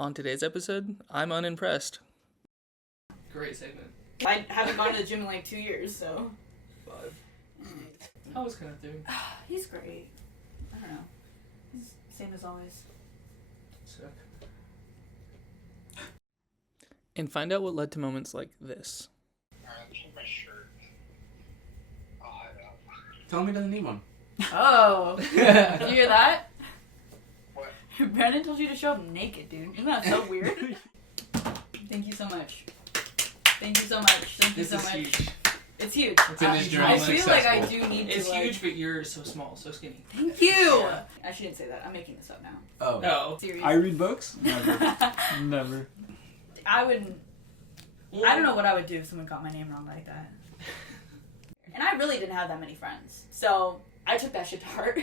On today's episode, I'm unimpressed. Great segment. I haven't gone to the gym in like 2 years, so. 5. How was kind of doing? He's great. I don't know. He's same as always. Sick. And find out what led to moments like this. Alright, let me change my shirt. I'll hide out. Tell him he doesn't need one. Oh. Did you hear that? What? Brandon told you to show up naked, dude. Isn't that so weird? Thank you so much. Thank you so much. Thank you This so is much. huge. It's huge. It's in his I journey. I feel like I successful. do need It's to. huge, but you're so small, so skinny. Thank you. Yeah. I shouldn't say that. I'm making this up now. Oh. No. Serious. I read books? Never. Never. I wouldn't. I don't know what I would do if someone got my name wrong like that. And I really didn't have that many friends, so I took that shit to heart.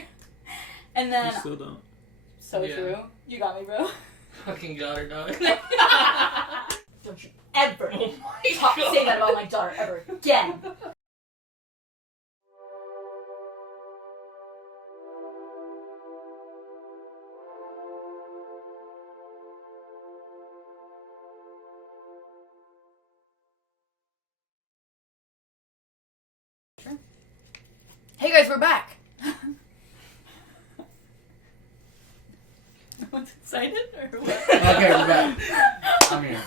And then You still don't. so Yeah. true. You got me, bro. Fucking got her, dog. Don't you ever Oh my say that about my daughter ever again. Sure. Hey guys, we're back. No one's excited or what? Okay, we're back. I'm here.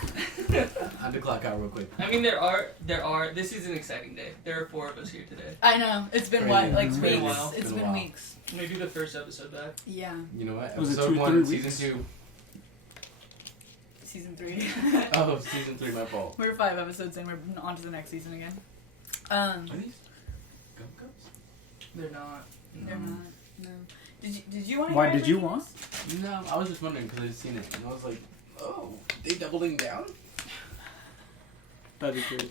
I had to clock out real quick. I mean, this is an exciting day. There are 4 of us here today. I know. It's been Crazy. what, like It's weeks. been a while. It's Been a been while. weeks. Maybe the first episode back. Yeah. You know what? Was it Episode 2 or 1, 3 season weeks? 2. Season 3. Oh, season 3, my fault. We're 5 episodes in. We're on to the next season again. Are these Gum-Gums? They're not. They're not. No. Did you want to? Why did you want? No, I was just wondering because I just seen it and I was like, oh, they doubling down? That'd be crazy.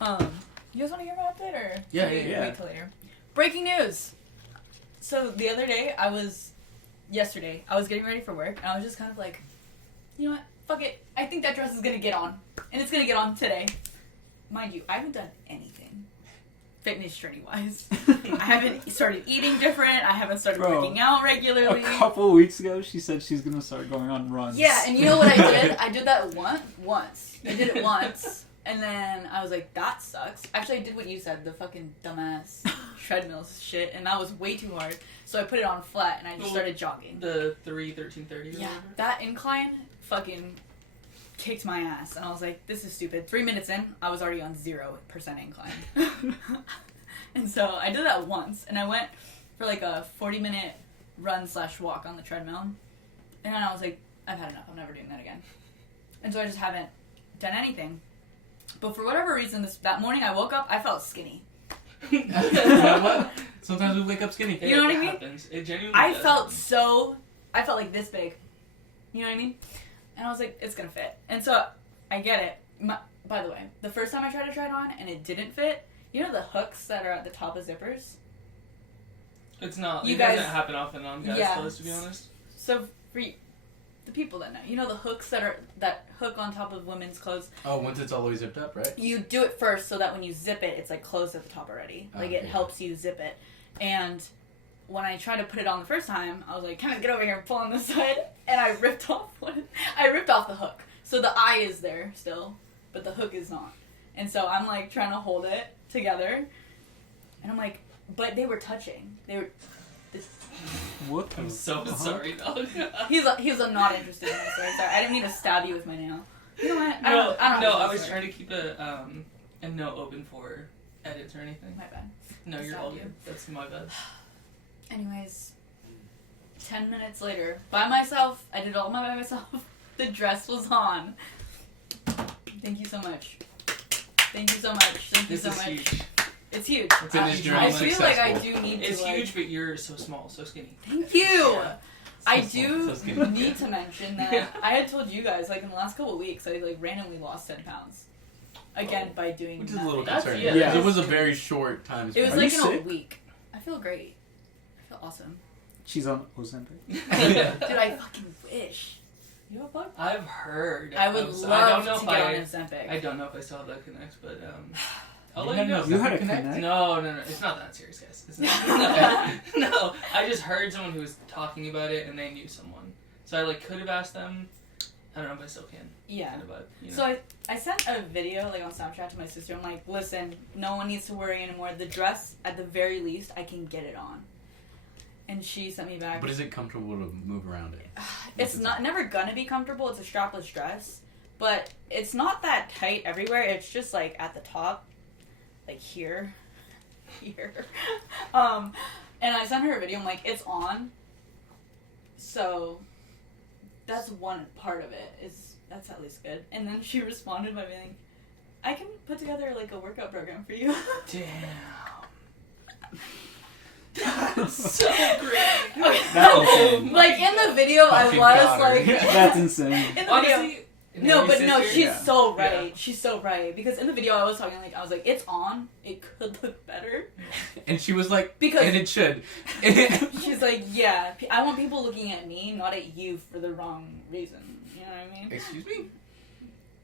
You guys want to hear about it or? Yeah, should we yeah, yeah. Wait till later. Breaking news. So the other day, yesterday, I was getting ready for work and I was just kind of like, you know what? Fuck it. I think that dress is gonna get on, and it's gonna get on today. Mind you, I haven't done anything fitness journey wise. I haven't started eating different. I haven't started Bro, working out regularly. A couple of weeks ago, she said she's gonna start going on runs. Yeah, and you know what I did? I did that once. I did it once, and then I was like, that sucks. Actually, I did what you said, the fucking dumbass treadmill shit, and that was way too hard. So I put it on flat, and I just started jogging. The 1330 or Yeah, whatever. that incline fucking kicked my ass, and I was like, this is stupid. 3 minutes in, I was already on 0% incline. And so I did that once, and I went for like a 40-minute run/walk on the treadmill, and then I was like, I've had enough. I'm never doing that again. And so I just haven't done anything. But for whatever reason, that morning I woke up, I felt skinny. You know what? Sometimes we wake up skinny. You know what I mean? Happens. It genuinely I does felt happen. I felt like this big. You know what I mean? And I was like, it's gonna fit. And so I get it. By the way, the first time I tried to try it on and it didn't fit, you know the hooks that are at the top of zippers? It's not. You It guys- doesn't happen often on guys' Yeah. clothes, to be honest. So for the people that know, you know the hooks that hook on top of women's clothes? Oh, once it's all the way zipped up, right? You do it first so that when you zip it, it's like closed at the top already. Like it Okay. helps you zip it. And when I tried to put it on the first time, I was like, kind of get over here and pull on this side, and I ripped off the hook. So the eye is there still, but the hook is not. And so I'm like trying to hold it together, and I'm like, but they were touching. They were. What the I'm so fuck? sorry, dog. He was not interested in this. Sorry, I didn't mean to stab you with my nail. You know what? I don't I know was trying to keep a note open for edits or anything. My bad. No, you're stabbed all you. good. That's my bad. Anyways, 10 minutes later, by myself, I did all by myself. The dress was on. Thank you so much. Thank you so much. Thank you This so is much. huge. It's huge. It's in his journey I feel like I successful. do need It's to. Like, huge, but you're so small, so skinny. Thank you. Yeah. I So do so skinny. need to mention that I had told you guys like in the last couple of weeks I like randomly lost 10 pounds. Again by doing Which is a nothing. little That's- concerning. yeah, because that's it was a true. very short time It was span. Are like you in sick? a week. I feel great. I feel awesome. She's on Ozempic. Dude, I fucking wish. You know what? I've heard. I would of- love I don't know to if get I, on Ozempic. I don't know if I still have that connect, but I'll You let had you no know. You had a Connect? connect? No, it's not that serious, guys. It's not. No, I just heard someone who was talking about it, and they knew someone, so I like could have asked them, I don't know if I still can. Yeah. Kind of vibe, you know? So I sent a video like on Snapchat to my sister. I'm like, listen, no one needs to worry anymore. The dress, at the very least, I can get it on. And she sent me back. But is it comfortable to move around it? It's never gonna be comfortable. It's a strapless dress, but it's not that tight everywhere. It's just like at the top, like here. And I sent her a video. I'm like, it's on. So that's one part of it. That's at least good. And then she responded by being, I can put together like a workout program for you. Damn. That's so great. Okay. Like in the video, Fucking I was got her. like, That's insane. in the video. Honestly, No, but no, she's Yeah. so right. Yeah. She's so right. Because in the video I was talking like, I was like, it's on. It could look better. And she was like, Because- and it should. She's like, yeah, I want people looking at me, not at you for the wrong reason. You know what I mean? Excuse me?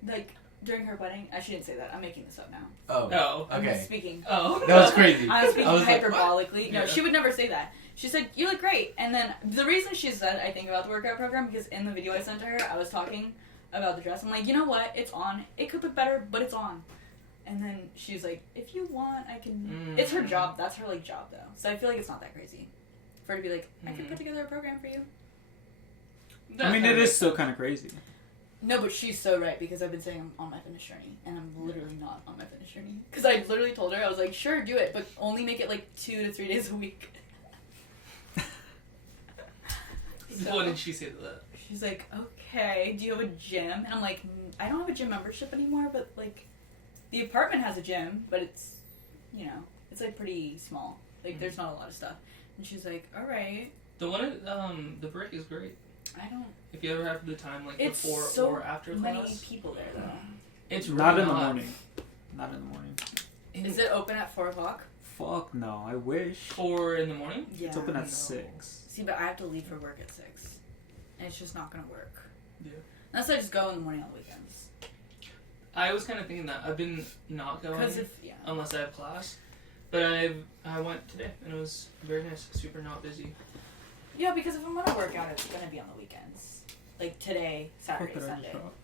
Like, during her wedding, I shouldn't say that. I'm making this up now. Oh. Oh. I'm Okay. just speaking. Oh. That was crazy. I was speaking like, what? hyperbolically. No, Yeah. she would never say that. She said, you look great. And then the reason she said, I think, about the workout program, because in the video I sent to her, I was talking about the dress. I'm like, you know what? It's on. It could look better, but it's on. And then she's like, if you want, I can... It's her job. That's her, like, job, though. So I feel like it's not that crazy. For her to be like, I could put together a program for you. I mean, it is still kind of crazy. No, but she's so right, because I've been saying I'm on my fitness journey, and I'm literally not on my fitness journey. Because I literally told her, I was like, sure, do it, but only make it, like, 2 to 3 days a week. So, What did she say to that? she's like, okay, do you have a gym? And I'm like, I don't have a gym membership anymore, but, like, the apartment has a gym, but it's, you know, it's, like, pretty small. Like, there's not a lot of stuff. And she's like, alright. The one at the brick is great. I don't... If you ever have the time, like It's before so or after many class, people there, though. it's really Not in the morning. Not in the morning. Is it open at 4 o'clock? Fuck no, I wish. 4 in the morning? Yeah. It's open at No. 6. See, but I have to leave for work at 6. And it's just not gonna work. Yeah. Unless I just go in the morning on the weekends. I was kind of thinking that I've been not going Because if, yeah. unless I have class, but I went today and it was very nice, super not busy. Yeah, because if I'm gonna work out, it's gonna be on the weekends. Like today, Saturday, Fuck that Sunday. shop.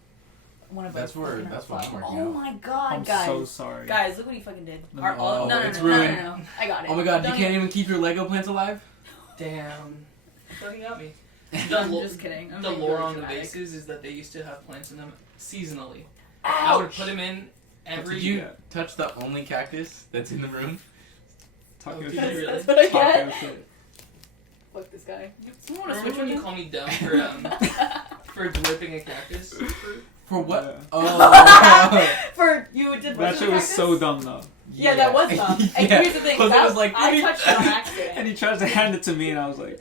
One of That's our where- fucking that's why I'm fucking- working Oh out. my god, I'm guys. so sorry. Guys, look what he fucking did. No, Our, oh, no, it's ruined. no. I got it. Oh my god, you Don't can't even keep your Lego plants alive? Damn. You fucking got me. I'm just kidding. I'm The being lore really on the dramatic. bases is that they used to have plants in them seasonally. I would put them in every Did you Yeah. touch the only cactus that's in the room? Taco Oh, did shit. you really? That's what I Taco get. shit. Fuck this guy. Someone wanna Remember switch when you with call me? me dumb for whipping a cactus? For what? Yeah. Oh. For you did That shit was so dumb though. Yeah, that was dumb. And Yeah. here's the thing, Jose that, was like, I touched it on accident. And he tries to hand it to me, and I was like,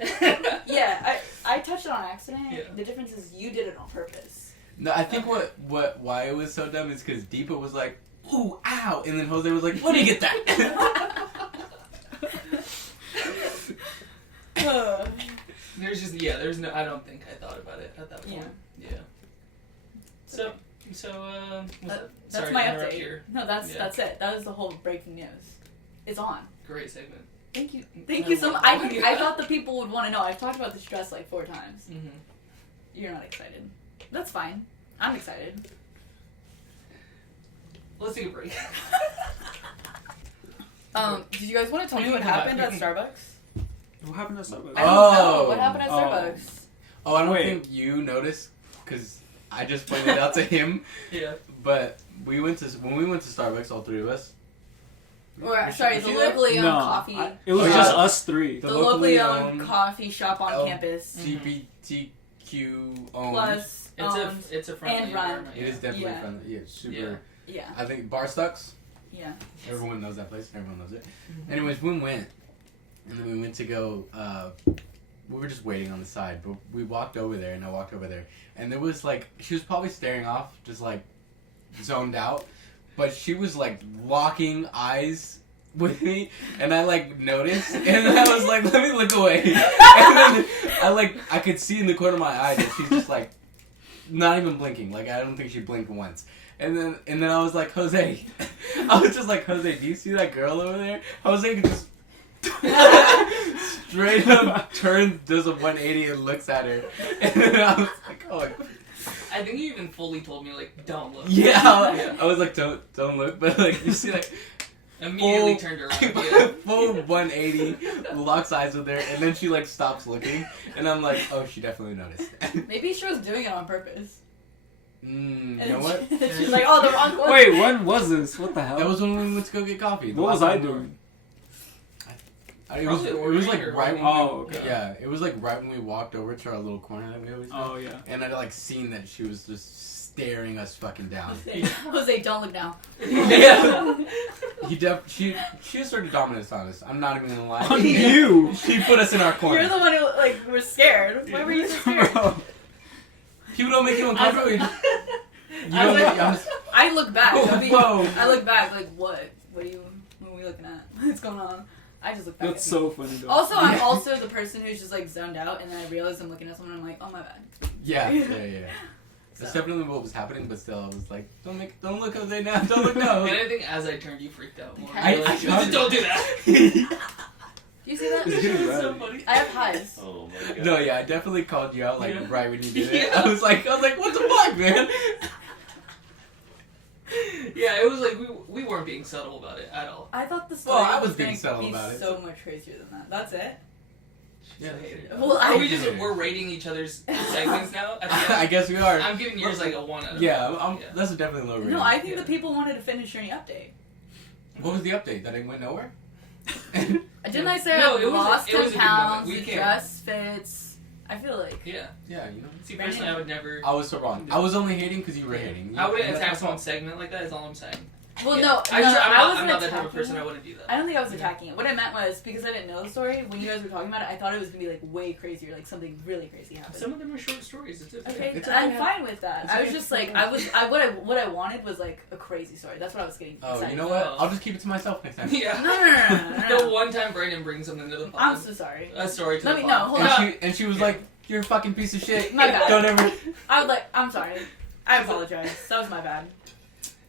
Yeah, I touched it on accident. Yeah. The difference is you did it on purpose. No, I think why it was so dumb is because Deepa was like, ooh, ow, and then Jose was like, let me get that. There's no, I don't think I thought about it at that point. Yeah. So, was that, That's sorry my to interrupt update. your No, that's Yeah. that's it. That was the whole breaking news. It's on. great segment. Thank you. Thank you so much. I thought the people would want to know. I've talked about this dress like 4 times. Mm-hmm. You're not excited. That's fine. I'm excited. Let's take a break. Did you guys want to tell We me what can come back. happened We at can- Starbucks? "What happened to Starbucks?" I don't know. Oh. What happened at Oh. Starbucks? Oh, I don't Wait. think you noticed because I just pointed it out to him. Yeah. But when we went to Starbucks, all 3 of us. Or sorry, the Was she there? locally owned No, coffee. it was Oh, just yeah. us 3. the the locally locally owned owned coffee shop on L- campus. GBTQ owned. Plus owned. It's a friendly and run. environment. It is definitely Yeah. friendly. Yeah, super. Yeah. Yeah. I think Bar Stucks. Yeah. Everyone knows that place. Everyone knows it. Mhm. Anyways, we went, and then we went to go. We were just waiting on the side, but we walked over there, and I walked over there, and there was like she was probably staring off, just like zoned out, but she was like locking eyes with me, and I like noticed, and I was like, let me look away, and then I could see in the corner of my eye that she's just like not even blinking. Like I don't think she blinked once. And then I was like, Jose, I was just like, Jose, do you see that girl over there? Jose just straight up turns, does a 180 and looks at her. And then I was like, oh. I think you even fully told me like, don't look. Yeah, I was like, don't look, but like you see like Immediately turned around. Yeah. full 180, locks eyes with her, and then she like stops looking, and I'm like, oh, she definitely noticed. Maybe she was doing it on purpose. You And know what? She's like, oh, the wrong one. Wait, when was this? What the hell? That was when we went to go get coffee. the What was last I time we were- doing? It was like right when Oh, we, okay. yeah, it was like right when we walked over to our little corner that we always do. Oh, yeah. And I like seen that she was just staring us fucking down. Jose, don't look now. Yeah. She asserted dominance on us. I'm not even gonna lie. On you! She put us in our corner. You're the one who like was scared. Why were you so scared? Bro. People don't make you uncomfortable. You just- you I don't was make- like- I'm just- I look back. Whoa. I look back like, what? What are we looking at? What's going on? I just look back. That's at so funny though. Also, I'm also the person who's just like zoned out, and then I realize I'm looking at someone, and I'm like, oh my bad. yeah. So. That's definitely what was happening, but still, I was like, don't look Jose now. Don't look now. And I think as I turned, you freaked out more. I- You're like, I- don't do that. Do you see that? It's getting That's so bad. funny. I have highs. Oh my god. No, yeah, I definitely called you out like Yeah. right when you did it. Yeah. I was like, what the fuck, man? Yeah, it was like we weren't being subtle about it at all. I thought the Well, story I was was being going subtle to be about it. so much crazier than that. That's it. She's a hater. Well, we're rating each other's segments now. At the end. I guess we are. I'm giving yours like a 1 out of Yeah, 5. that's a definitely low rating. No, I think Yeah. the people wanted to finish any update. What was the update? That it went nowhere? Didn't I say No, I it was lost a 10 good pounds? moment. We The can't- dress fits. I feel like. Yeah. Yeah, you know. See, personally, I would never. I was so wrong. I was only hating because you were hating. I wouldn't And attack that's someone's segment like that. Is all I'm saying. Well, Yeah. no, I'm wasn't not that type of attacking person. it. I wouldn't do that. I don't think I was attacking it. What I meant was because I didn't know the story. When you guys were talking about it, I thought it was gonna be like way crazier, like something really crazy happened. Some of them are short stories. It's okay. Okay, It's I'm okay. fine with that. It's I was okay. just like, what I wanted was like a crazy story. That's what I was getting. Oh, excited you know for. what? I'll just keep it to myself next time. Yeah. No. The one time Brandon brings something to the pod. I'm so sorry. A story to Let the me pod. know. Hold And on. she was like, "You're a fucking piece of shit. My bad. Don't ever." I'm sorry. I apologize. That was my bad.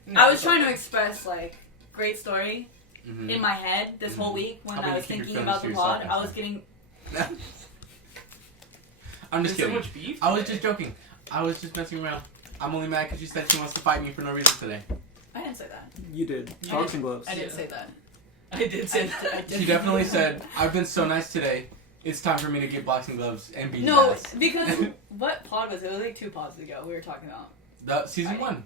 No, I was it's trying to okay. express like great story Mhm. in my head this whole Mhm. week when How about I you was keep your thinking feelings about to the yourself pod. next I was time? getting. I'm There's just so kidding. much beef. I was today. just joking. I was just messing around. I'm only mad because she said she wants to fight me for no reason today. I didn't say that. You did. Sharks and gloves. I didn't Yeah. say that. I did say I that. did. She definitely said, "I've been so nice today. It's time for me to get boxing gloves and beat No, ass." because what pod was it? It was like 2 pods ago. We were talking about. The season Fighting. 1.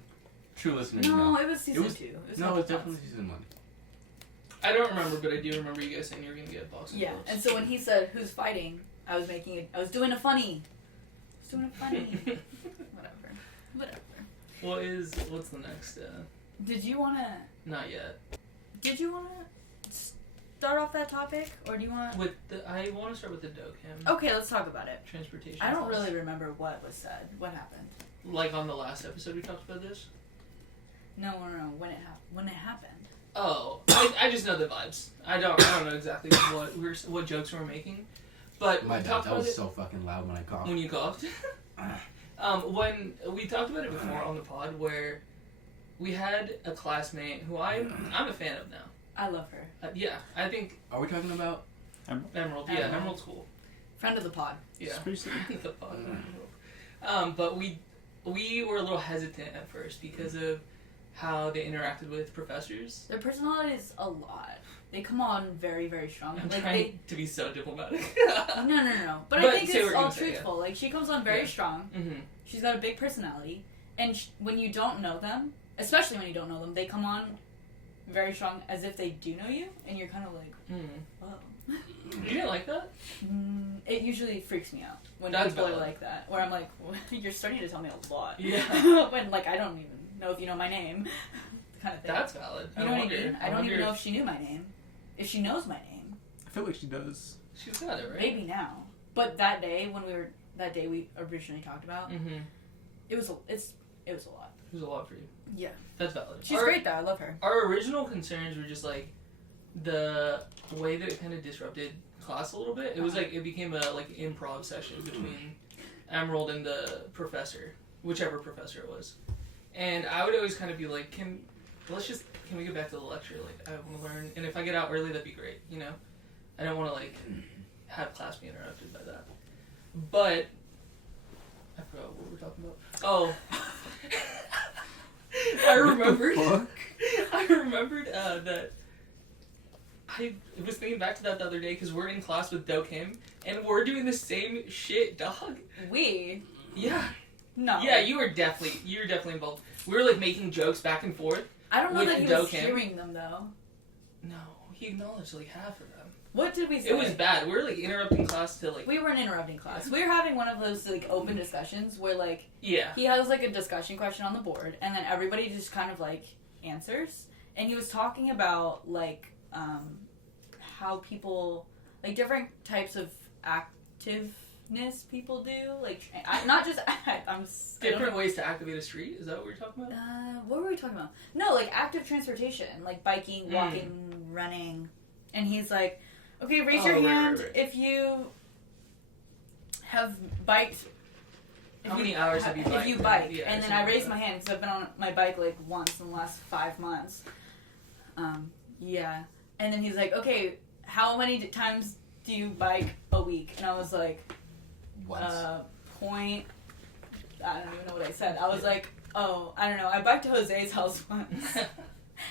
True listeners No, know. it was season was- 2. It was No, not it's the pods. definitely season 1. I don't remember, but I do remember you guys saying you were gonna get boxing Yeah, gloves. and so when he said who's fighting, I was doing a funny. Whatever. What's the next? Did you wanna Not yet. start off that topic, or do you want? I want to start with the Dokam Okay, let's talk about it. transportation. I don't costs. really remember what was said. What happened? Like on the last episode, we talked about this. No. When it happened. Oh, I just know the vibes. I don't know exactly what jokes we were making, but My we bad. talked That about was it so fucking loud when I coughed. when you coughed. When we talked about it before on the pod, where we had a classmate who I'm a fan of now. I love her. Yeah, I think Are we talking about? Emerald. Yeah, Emerald. Emerald's cool. Friend of the pod. Yeah. It's pretty sick. The pod. But we were a little hesitant at first because of how they interacted with professors. Their personalities a lot. They come on very, very strong. I'm Like trying to be so diplomatic. No. But I But think say what it's you're all gonna say, yeah. truthful. Like she comes on very Yeah. strong. Mm-hmm. She's got a big personality, and when you don't know them, especially when you don't know them, they come on very strong as if they do know you, and you're kind of like, whoa. You didn't like that? It usually freaks me out when That's people are valid. like that. Where I'm like, you're starting to tell me a lot. Yeah. When like I don't even know if you know my name, kind of thing. That's valid. you know what I mean? I don't even know if she knew my name, if she knows my name. I feel like she does. She's got it, right? Maybe now, but that day we originally talked about, Mm-hmm. it was a lot. It was a lot for you. Yeah. That's valid. She's great though. I love her. Our original concerns were just like the way that it kind of disrupted class a little bit. It was like it became a like improv session between Emerald and the professor, whichever professor it was. And I would always kind of be like, can we get back to the lecture? Like I want to learn, and if I get out early, that'd be great. You know, I don't want to like have class be interrupted by that. But I forgot what we were talking about. Oh. I remembered. I remembered that I was thinking back to that the other day because we're in class with Do Kim and we're doing the same shit, dog. We? Yeah. No. Yeah, you were definitely involved. We were like making jokes back and forth. I don't know with that he Do was Kim. hearing them though. No, he acknowledged like half of them. What did we say? It was bad. We were like interrupting class to like. We weren't interrupting class. We were having one of those like open discussions where like Yeah. he has like a discussion question on the board and then everybody just kind of like answers. And he was talking about like how people like different types of activeness people do. Like not just Different ways to activate a street. Is that what we're talking about? What were we talking about? No, like active transportation, like biking, walking, running. And he's like, okay, raise your hand if you have biked. How many hours have you biked? If you bike. Yeah, and then I raised my hand because I've been on my bike like once in the last 5 months. Yeah. And then he's like, okay, how many times do you bike a week? And I was like, point. I don't even know what I said. I was like, oh, I don't know. I biked to Jose's house once.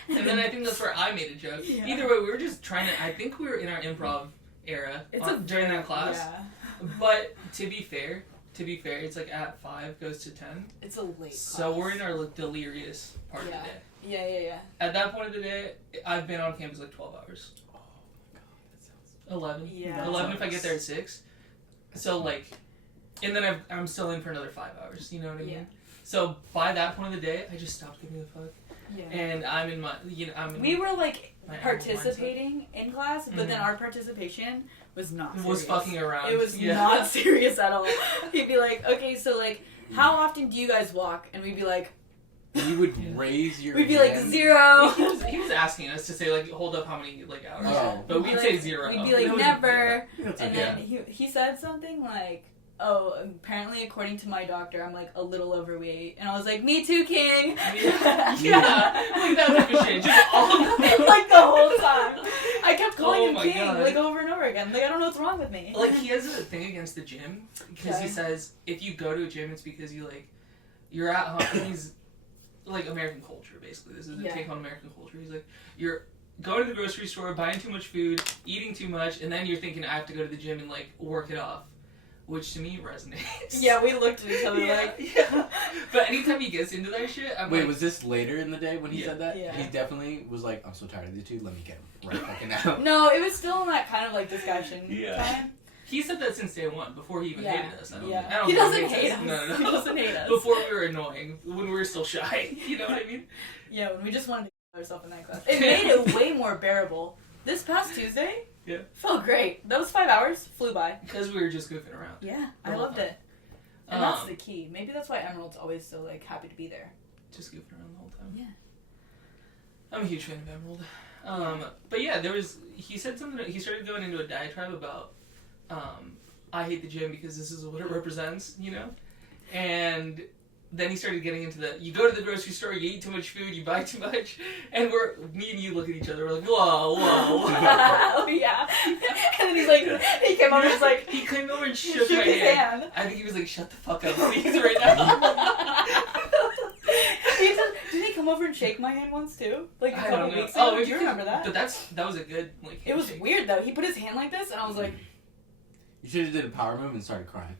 And then I think that's where I made a joke. Yeah. Either way, we were just trying to. I think we were in our improv era during that class. Yeah. But to be fair, it's like at 5 goes to 10. It's a late So class. we're in our like, delirious part of the day. Yeah. At that point of the day, I've been on campus like 12 hours. Oh my god, that sounds. 11. Yeah. 11 if I get there at 6. So like, and then I'm still in for another 5 hours. You know what I mean? Yeah. So by that point of the day, I just stopped giving a fuck. Yeah. And I'm in my, We were like my participating in class, but then Mhm. our participation was not serious. was fucking around. It was Yeah. not serious at all. He'd be like, okay, so like, how often do you guys walk? And we'd be like, You would raise your. we'd be like hand. 0. He was asking us to say like, hold up, how many like hours? Oh. But We'd we'd be say like- 0. We'd be like, It was- never. That's And okay. then he said something like, oh, apparently according to my doctor, I'm like a little overweight. And I was like, me too, King. Yeah. Like that type of shit. Just all of them. Like the whole time. I kept calling Oh him my King, God. like over and over again. Like, I don't know what's wrong with me. Like he has a thing against the gym because Okay. he says if you go to a gym, it's because you're at home. He's like American culture basically. This is a Yeah. take on American culture. He's like you're going to the grocery store, buying too much food, eating too much, and then you're thinking I have to go to the gym and like work it off, which to me resonates. Yeah, we looked at each other Yeah. like, But anytime he gets into that shit, I'm Wait, like, was this later in the day when he Yeah. said that? Yeah. He definitely was like, I'm so tired of these two, let me get him right fucking now. no, it was still in that kind of like discussion Yeah. time. he said that since day one, before he even Yeah. hated us. I don't Yeah. I don't He think it doesn't makes hate sense. us. No. He doesn't hate us. Before we were annoying, when we were still shy. You know what I mean? Yeah, when we just wanted to kill ourselves in that class. It made it way more bearable. This past Tuesday, Yeah. felt great. Those 5 hours flew by. Because we were just goofing around. Yeah, The I whole loved time. it. And that's Um, the key. Maybe that's why Emerald's always so like happy to be there. Just goofing around the whole time. Yeah. I'm a huge fan of Emerald. But yeah, he said something, he started going into a diatribe about, I hate the gym because this is what it represents, you know? And then he started getting into you go to the grocery store, you eat too much food, you buy too much, and me and you look at each other, we're like, whoa. Oh yeah. And then he's like, he came over and was like, He came over and he shook my his hand. hand. I think he was like, shut the fuck up, please, right now. Did he come over and shake my hand once too? Like a I couple don't know. weeks ago? maybe Do you remember that? But that was a good, like, It was handshake. weird though. He put his hand like this, and I was like, You should have did a power move and started crying.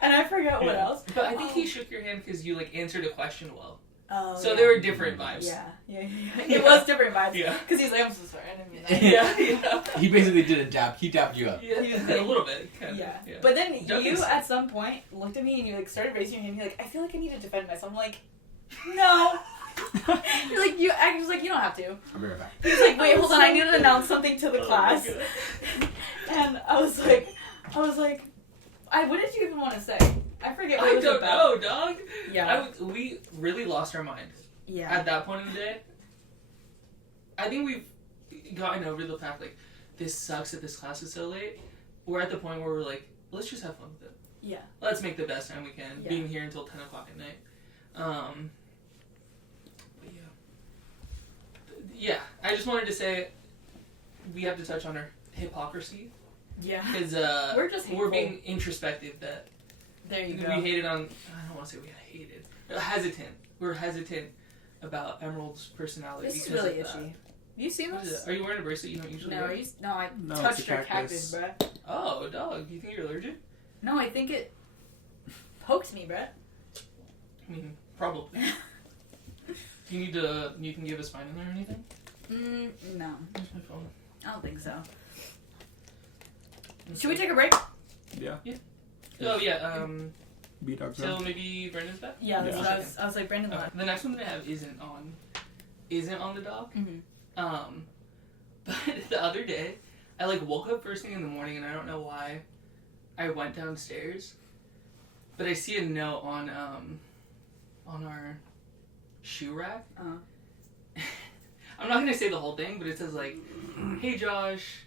and I forgot what else. But I think he shook your hand because you like answered a question well. Oh, So yeah. there were different vibes. Yeah. It was different vibes. Yeah. Because he's like, I'm so sorry, I didn't mean that. Yeah. He basically did a dab. He dabbed you up. Yeah, a little bit. Kind of, Yeah. But then Doug you is- at some point looked at me and you like started raising your hand. You're like, I feel like I need to defend myself. I'm like, no. You're like, you act just like you don't have to. I'll be right back. He's like, wait, hold on, I need to announce something to the Oh my class. God. And I was like, what did you even want to say? I forget what it I was don't about. know, dog. Yeah. We really lost our mind Yeah. at that point in the day. I think we've gotten over the fact like this sucks that this class is so late. We're at the point where we're like, let's just have fun with it. Yeah. Let's make the best time we can. Yeah. Being here until 10 o'clock at night. But yeah. Yeah, I just wanted to say we have to touch on our hypocrisy Yeah. Because We're just we're hateful. being introspective. That There you we go. hated on. I don't want to say we hated. Hesitant. We're hesitant about Emerald's personality This is because really of that. itchy. You seen What is this? it? Are you wearing a bracelet? You don't usually. No, wear? I No, it's touched a her cactus, cactus. bruh. Oh, dog. You think you're allergic? No, I think it poked me, bruh. I mean, probably. You need to. You can give a spine in there or anything? No. Where's my phone? I don't think so. Should we take a break? Yeah. Oh yeah. B-Dog So Zone. maybe Brendan's back. Yeah, that's Yeah. what I was like, Brandon left. The next one that I have isn't on the dock. Mm-hmm. But the other day, I like woke up first thing in the morning, and I don't know why. I went downstairs, but I see a note on our shoe rack. I'm not gonna say the whole thing, but it says like, "Hey Josh,"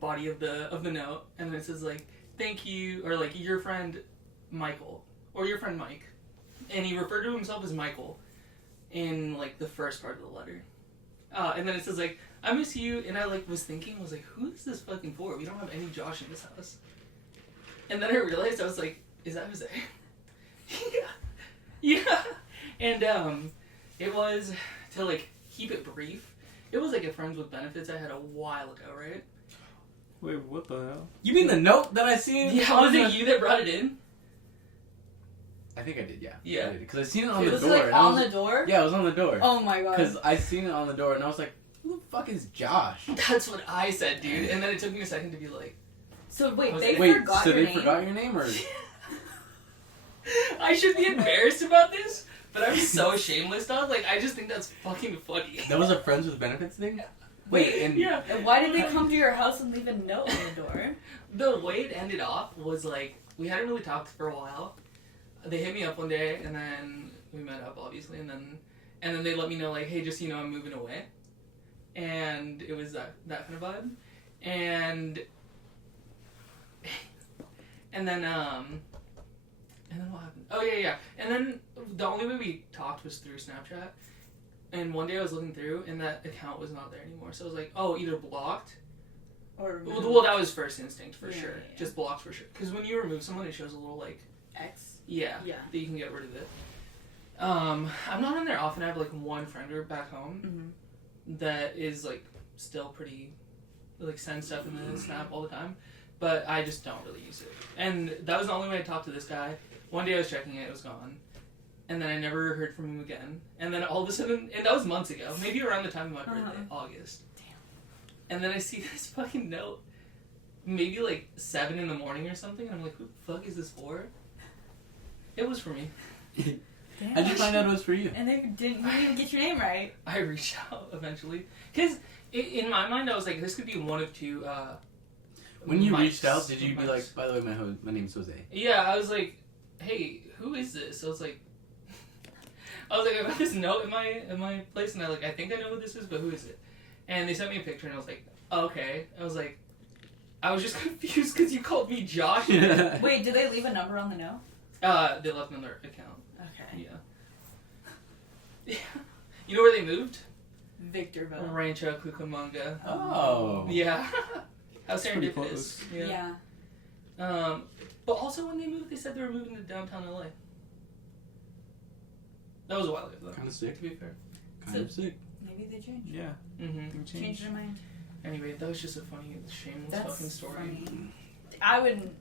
body of the note, and then it says like, "Thank you," or like your friend Michael or your friend Mike, and he referred to himself as Michael in like the first part of the letter. And then it says like, "I miss you," and I like was like, who is this fucking for? We don't have any Josh in this house. And then I realized, I was like, is that Jose? yeah. And it was, to like keep it brief, it was like a friends with benefits I had a while ago, right? Wait, what the hell? You mean the note that I seen? Yeah, was it you that brought it in? I think I did, yeah. Yeah. Because I seen it on the Was door. it like and I on was- the door? Yeah, it was on the door. Oh my god. Because I seen it on the door and I was like, who the fuck is Josh? That's what I said, dude. And then it took me a second to be like, So wait, Was they it- Wait, forgot so your they name? forgot your name or? I should be embarrassed about this, but I'm so shameless, dog. Like, I just think that's fucking funny. That was a friends with benefits thing? Wait, and Yeah. And why did they come to your house and leave a note on the door? The way it ended off was like, we hadn't really talked for a while. They hit me up one day, and then we met up, obviously, and then they let me know, like, hey, just so you know, I'm moving away. And it was that kind of vibe. And then what happened? Oh, yeah. And then the only way we talked was through Snapchat. And one day I was looking through, and that account was not there anymore. So I was like, oh, either blocked. Or Well, that was first instinct, for Yeah, sure. yeah. Just blocked, for sure. Because when you remove someone, it shows a little, like, X. yeah, Yeah. that you can get rid of it. I'm not on there often. I have, like, one friend group back home Mm-hmm. that is, like, still pretty, like, send stuff in the Snap all the time. But I just don't really use it. And that was the only way I talked to this guy. One day I was checking it was gone. And then I never heard from him again. And then all of a sudden, and that was months ago, maybe around the time of my birthday, August. Damn. And then I see this fucking note, maybe like 7 in the morning or something, and I'm like, who the fuck is this for? It was for me. Damn. How'd you find out it was for you? And you didn't even get your name right. I reached out eventually. Because in my mind, I was like, this could be one of two. When you mics. reached out, did you be Mics. like, by the way, my name's Jose? Yeah, I was like, hey, who is this? So I was like, I got this note in my place, and I think I know who this is, but who is it? And they sent me a picture, and I was like, oh, okay. I was like, I was just confused because you called me Josh. Wait, did they leave a number on the note? They left me on their account. Okay. Yeah. You know where they moved? Victorville. Rancho Cucamonga. Oh. Yeah. How That's pretty serendipitous. close. Yeah. But also when they moved, they said they were moving to downtown LA. That was a while ago, though. Kind of sick. To be fair. Kind of sick. Maybe they changed. Yeah. Mm-hmm. Things Changed change. their mind. Anyway, that was just a funny, shameless That's fucking story. funny. I wouldn't.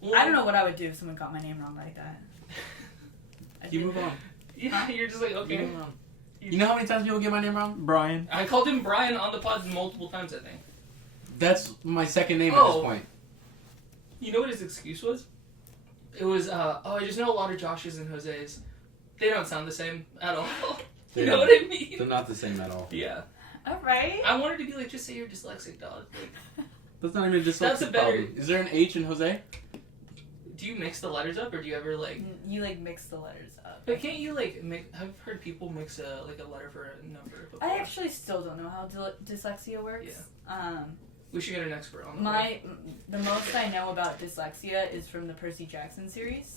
Well, I don't know what I would do if someone got my name wrong like that. I'd You be- move on. Yeah, you're just like, You okay. move on. You know how many times people get my name wrong? Brian. I called him Brian on the pod multiple times, I think. That's my second name at Oh. this point. You know what his excuse was? It was, I just know a lot of Joshes and Jose's. They don't sound the same at all. They You know don't. what I mean? They're not the same at all. Yeah. Alright. I wanted to be like, just say you're dyslexic, dog. Like, That's not even a That's a dyslexic better- problem. Is there an H in Jose? do you mix the letters up, or do you ever like? You like mix the letters up. But can't you like mix? I've heard people mix a letter for a number. Before. I actually still don't know how dyslexia works. We should get an expert on that. The most I know about dyslexia is from the Percy Jackson series,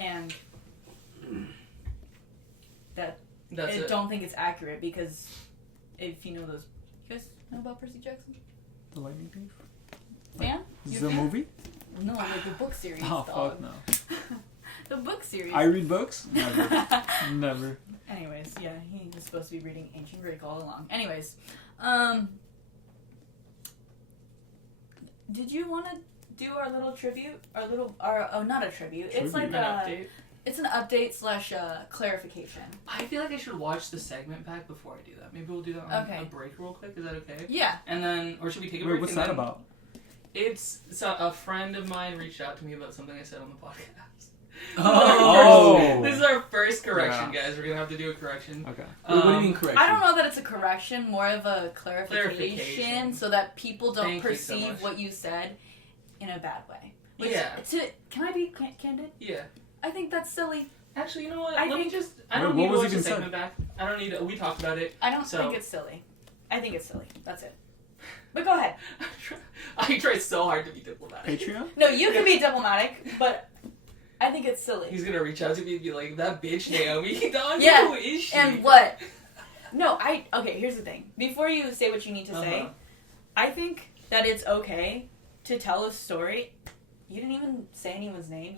and That's I it. don't think it's accurate because if you know those, you guys know about Percy Jackson? The Lightning Thief? Fan? You The a fan? movie? No, like the book series. Oh, dog. fuck no. The book series. I read books? Never. Never. Anyways, yeah, he was supposed to be reading Ancient Greek all along. Anyways, did you want to do our little tribute? Not a tribute. It's like An update. it's an update slash clarification. I feel like I should watch the segment pack before I do that. Maybe we'll do that on Okay. a break real quick. Is that okay? Yeah. And then, or should we take a Wait, break? what's and that then- about? It's so a friend of mine reached out to me about something I said on the podcast. Oh. This is our first correction, guys. We're gonna have to do a correction. Okay. Wait, what do you mean correction? I don't know that it's a correction, more of a clarification, Clarification. so that people don't Thank you so perceive much. what you said in a bad way. Yeah. Can I be candid? Yeah. I think that's silly. Actually, you know what? I Let me think- just. I Wait, don't what need to was watch even the said? segment back. I don't need. We talked about it. I don't So- think it's silly. I think it's silly. That's it. But go ahead. I tried so hard to be diplomatic. Patreon? No, you can be diplomatic, but I think it's silly. He's gonna reach out to me and be like, "That bitch Naomi, dog, Yeah, who is she?" And what? No, okay, here's the thing. Before you say what you need to say, Uh-huh. I think that it's okay to tell a story. You didn't even say anyone's name.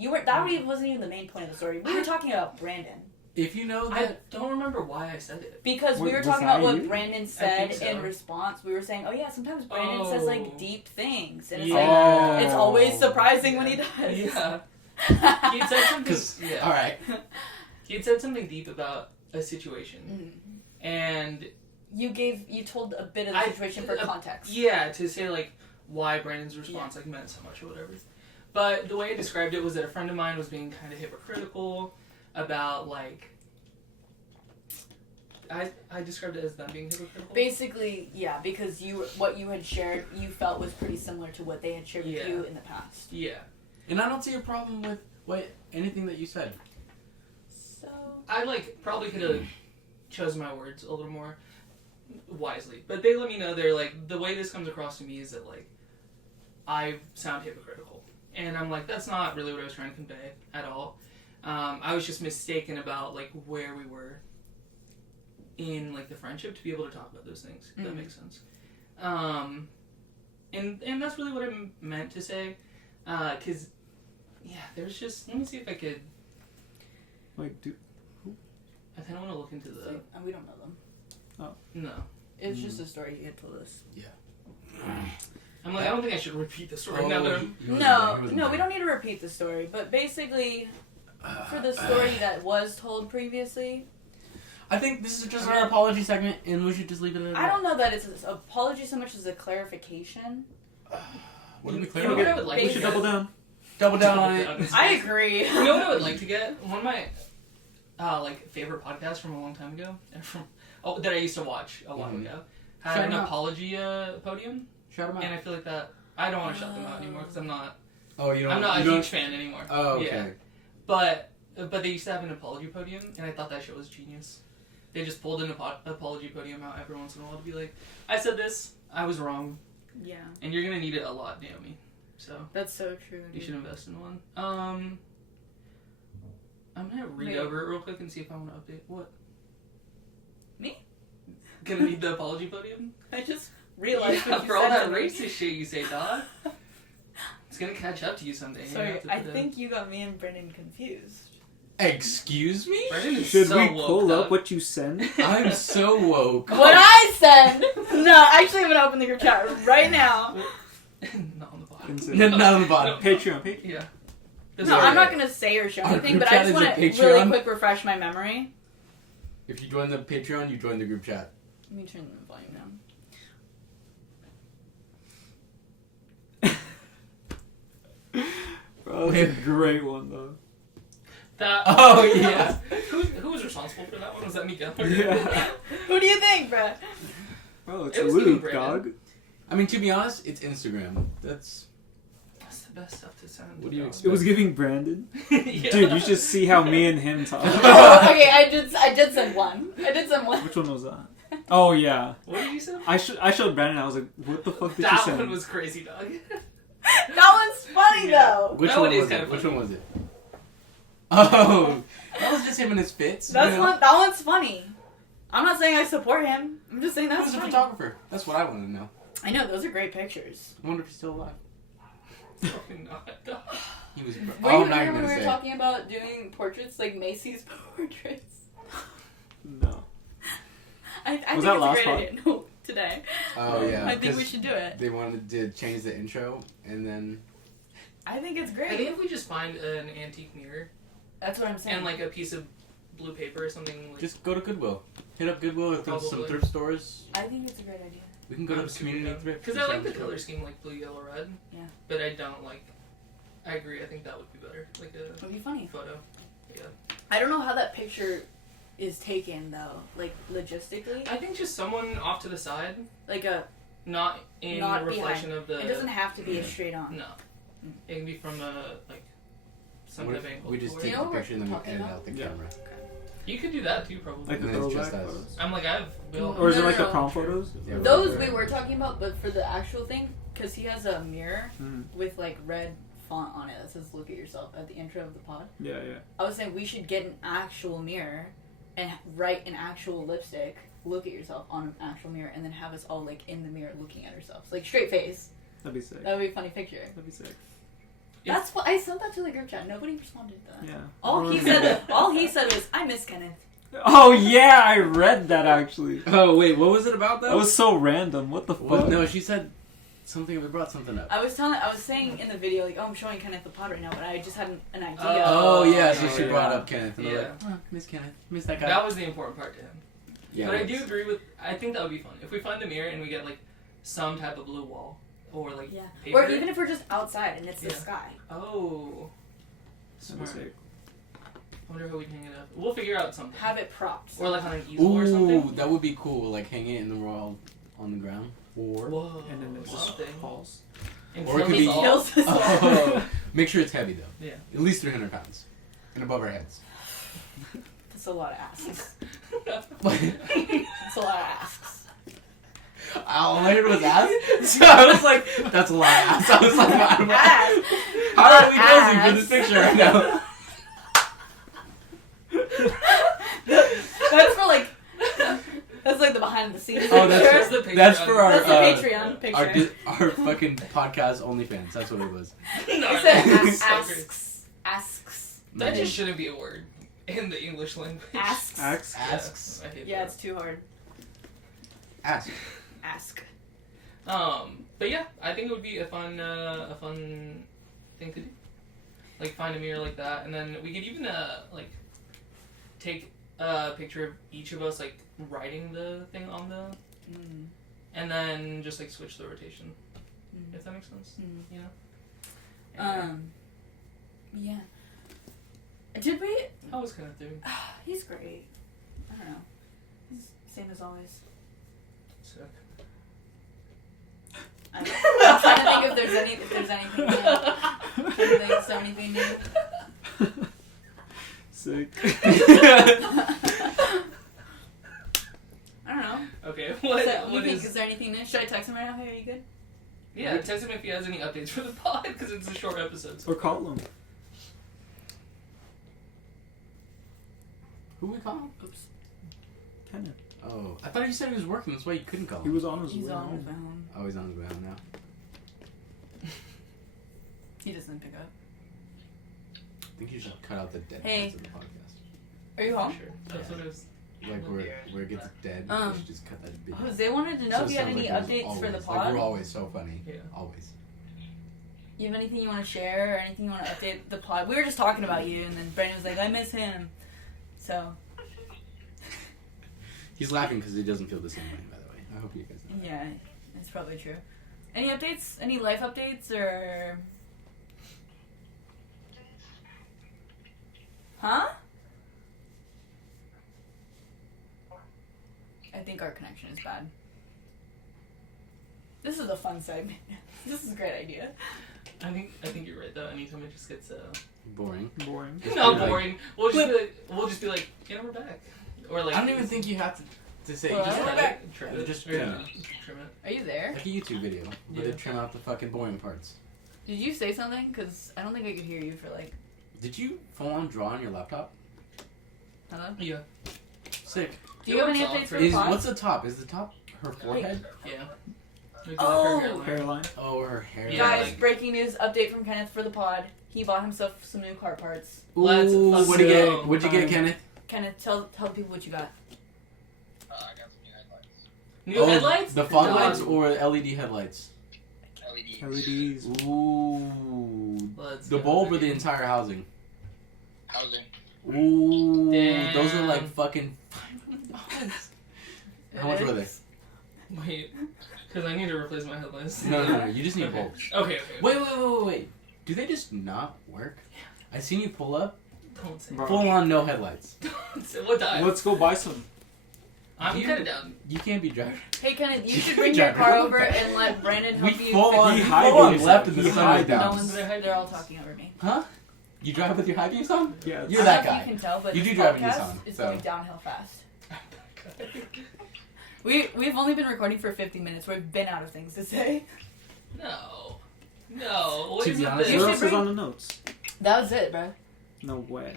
Wasn't even the main point of the story. We were talking about Brandon. If you know I that, don't remember why I said it. Because we Wait, were was talking that about what you? Brandon I said think so. in response. We were saying, oh yeah, sometimes Brandon says Oh. like deep things. And it's Yeah. like, it's always surprising when he does. Yeah. He had said something. Yeah. all right. He had said something deep about a situation, Mhm. and You told a bit of the situation for context. yeah, to say like why Brandon's response like meant so much or whatever. But the way I described it was that a friend of mine was being kind of hypocritical about like. I described it as them being hypocritical. Basically, yeah, because what you had shared, you felt was pretty similar to what they had shared with Yeah. you in the past. Yeah. And I don't see a problem with anything that you said. So I like probably could have chosen my words a little more wisely, but they let me know they're like the way this comes across to me is that like I sound hypocritical, and I'm like that's not really what I was trying to convey at all. I was just mistaken about like where we were in like the friendship to be able to talk about those things. If that makes sense. And that's really what I meant to say, because yeah, there's just let me see if I could. Like, dude. I kind of want to look into the. and we don't know them. No. It's just a story you had told us. I'm like, I don't think I should repeat the story now that I'm. he wasn't there, he No, wasn't we there. don't need to repeat the story. But basically, for the story that was told previously, I think this is just our apology segment, and we should just leave it at that. I don't know that it's an apology so much as a clarification. What did we You clear know up? what I would like We to should get? double down. Double down on Double it. down. I agree. You know what I would like to get? One of my like favorite podcasts from a long time ago, that I used to watch a while ago, had Shout an 'em out. apology podium, Shout 'em out. and I feel like that I don't want to shut them out anymore because I'm not Oh, you don't. I'm not a you don't- huge fan anymore. Oh, okay. Yeah. But they used to have an apology podium, and I thought that shit was genius. They just pulled an apology podium out every once in a while to be like, I said this, I was wrong, Yeah, and you're gonna need it a lot, Naomi. So that's so true. you should invest in one. I'm gonna read Wait. over it real quick and see if I want to update. What? Me? Gonna need the apology podium? I just realized Yeah, what you for all said that to me. racist shit you say, dog. It's gonna catch up to you someday. You're gonna Sorry, have to I put a- think you got me and Brendan confused. Excuse me? Brendan is Should so we woke pull up up what you send? I'm so woke. What I said? No, actually, I'm gonna open the group chat right now. Not on the bottom. Consider. Not on the bottom. Patreon. Yeah. No, I'm not gonna say or show Our anything, group but I chat just is want a to Patreon. really quick refresh my memory. If you join the Patreon, you join the group chat. Let me turn the volume down. Bro, that's a great one, though. That. Oh, yeah. Who was responsible for that one? Was that me, Geller? Yeah. Who do you think, bruh? Bro, it's It a was giving loop, Brandon. dog. I mean, to be honest, it's Instagram. That's. That's the best stuff to send. What do you It expect? was giving Brandon. Yeah. Dude, you should see how me and him talk. Okay, I did send one. Which one was that? Oh, yeah. What did you say? I showed Brandon, I was like, what the fuck did you That send? one was crazy, dog. That one's funny Yeah. though. Which That one one is was kinda it? Which funny. one was it? Oh, that was just him and his fits. That one's funny. I'm not saying I support him. I'm just saying that's Who's a fine. photographer? That's what I want to know. I know, those are great pictures. I wonder if he's still alive. Probably not. He was. Were you I'm not here even when we gonna were say. talking about doing portraits, like Macy's portraits? No. I think Was it's that a last great pod? idea. No, today. Oh yeah. I think we 'cause should do it. They wanted to change the intro, and then I think it's I great. think if we just find an antique mirror That's what I'm saying. and like a piece of blue paper or something, like just go to Goodwill. Hit up Goodwill or some Probably. thrift stores. I think it's a great idea. We can go to the community thrift. because I like the color scheme, like blue, yellow, red. Yeah. But I don't like. I agree. I think that would be better, like a It would be funny. photo. Yeah. I don't know how that picture is taken though, like logistically. I think just someone off to the side, Like a. not in Not the reflection of the. It doesn't have to be a straight on. No. It can be from a like some What type if of angle. we just to take You where- know the what picture and then we're we edit talking out the about? camera? You could do that too, probably. Like the And then it's throwback just us. photos? I'm like I've built. Or is No, it like no, the no. prom photos? Yeah, Those right. we were talking about, but for the actual thing, because he has a mirror Mm. with like red font on it that says "Look at yourself" at the intro of the pod. Yeah, yeah. I was saying we should get an actual mirror and write an actual lipstick. Look at yourself on an actual mirror, and then have us all like in the mirror looking at ourselves, like straight face. That'd be sick. That would be a funny picture. That'd be sick. That's what I sent that to the group chat. Nobody responded to that. Yeah. All he said was, "I miss Kenneth." Oh yeah, I read that actually. Oh wait, what was it about That was so random. What the fuck? What? No, she said something. We brought something up. I was saying in the video like, "Oh, I'm showing Kenneth the pod right now," but I just had an idea. Oh yeah, so Oh, she yeah. brought up Kenneth. And I was Yeah. like, oh, miss Kenneth, miss that guy. That was the important part to him. yeah, But I do agree with. I think that would be fun if we find a mirror and we get like some type of blue wall or like Yeah. paper. Or even if we're just outside and it's the Yeah. sky. Oh. That'd be Smart. sick. I wonder how we'd hang it up. We'll figure out something. Have it propped. Or like on an easel or something. Ooh, that would be cool. Like hanging it in the wall on the ground. Or Whoa. And then it's just something. falls. And Or it could kills be- us all. Kills us all. oh, make sure it's heavy though. Yeah. At least 300 pounds, and above our heads. That's a lot of asks. All That's a lot of asks. I heard was ass, so I was like, "That's a lot of ass." I was like, Ass. "How are we Not posing for ass. this picture right now?" That's for like. That's like the behind the scenes. Oh, that's That's the Patreon. That's for our That's the Patreon picture. our fucking podcast OnlyFans. That's what it was. No, It that's said so great. asks. Asks. That just shouldn't be a word in the English language. Asks. Axe. Yeah, Asks. I hate Yeah, that. it's too hard. Ask. Ask. But yeah, I think it would be a fun thing to do. Like find a mirror like that, and then we could even like take a picture of each of us like writing the thing on the, Mm. and then just like switch the rotation, Mm. if that makes sense. Mm. You know. Yeah. Did we? I was kind of through. He's great. I don't know. He's same as always. Sick. I'm trying to think if there's anything new. I'm trying to think if there's anything new. Sick. I don't know. Okay. So, What? you What think, is? is there anything new? Should I text him right now? Hey, are you good? Yeah, text him if he has any updates for the pod because it's a short episode. Or call him. Who we call? Oops. Kenneth. Oh, I thought you said he was working. That's why you couldn't call him. He was on his He's way on the home. phone. Oh, he's on his way home now. He doesn't pick up. I think you should cut out the dead Hey. parts of the podcast. Are you home? Sure. That's what it was. Like where it gets dead, you should just cut that bit. Jose wanted to know So if it you had sounds any like it was updates for the always- pod. Like we're always so funny. Yeah. Always. You have anything you want to share or anything you want to update the pod? We were just talking about you, and then Brandon was like, "I miss him." So He's laughing because he doesn't feel the same way. By the way, I hope you guys know. yeah, it's probably true. Any updates? Any life updates or? Huh? I think our connection is bad. This is a fun segment. This is a great idea. I think you're right though. Anytime it just gets Boring. Boring. Just not be like- boring. We'll just be like, yeah, we're back. Or like I don't even think you have to say. Well, Just we're trim back. it. Trim it. Just Yeah, trim trim it. Are you there? Like a YouTube video, where Yeah. they trim out the fucking boring parts. Did you say something? Because I don't think I could hear you for like. Did you full on draw on your laptop? Hello? Yeah. Sick. Do you have any It works updates out for pretty the pod? What's the top? Is the top her forehead? Yeah. Oh. Hairline. Oh, her hair. Yeah, Guys, like- breaking news update from Kenneth for the pod. He bought himself some new car parts. Let's Ooh, fucking what'd you go. get? What'd you get, Kenneth? Kenneth, tell people what you got. I got some new headlights. New headlights? The fog Dog. lights or LED headlights? LEDs. LEDs. Ooh. Let's The go, bulb or baby. the entire housing? Housing. Ooh. Damn. Those are like fucking. How much were they? Wait, because I need to replace my headlights. No. You just need Okay. bulbs. Okay. Wait. Do they just not work? I seen you pull up, Don't say Bro. full on no headlights. Don't say what time. Let's go buy some. I'm You- kind of down. You can't be driving. Hey, Kenneth, you You should can bring your drive car real over fast. and let Brandon We help you. full fix on, it. full on high left and the beams. sun was He No down. one's. They're high They're all beams. talking over me. Huh? You drive with your high beams on? Yeah. You're I that don't know guy. if you can tell, but You this do drive a podcast Nissan, is so. going downhill fast. We've only been recording for 50 minutes. We've been out of things to say. No. What To is be with honest, this? You What should else is bring- on the notes? That was it, bro. No way.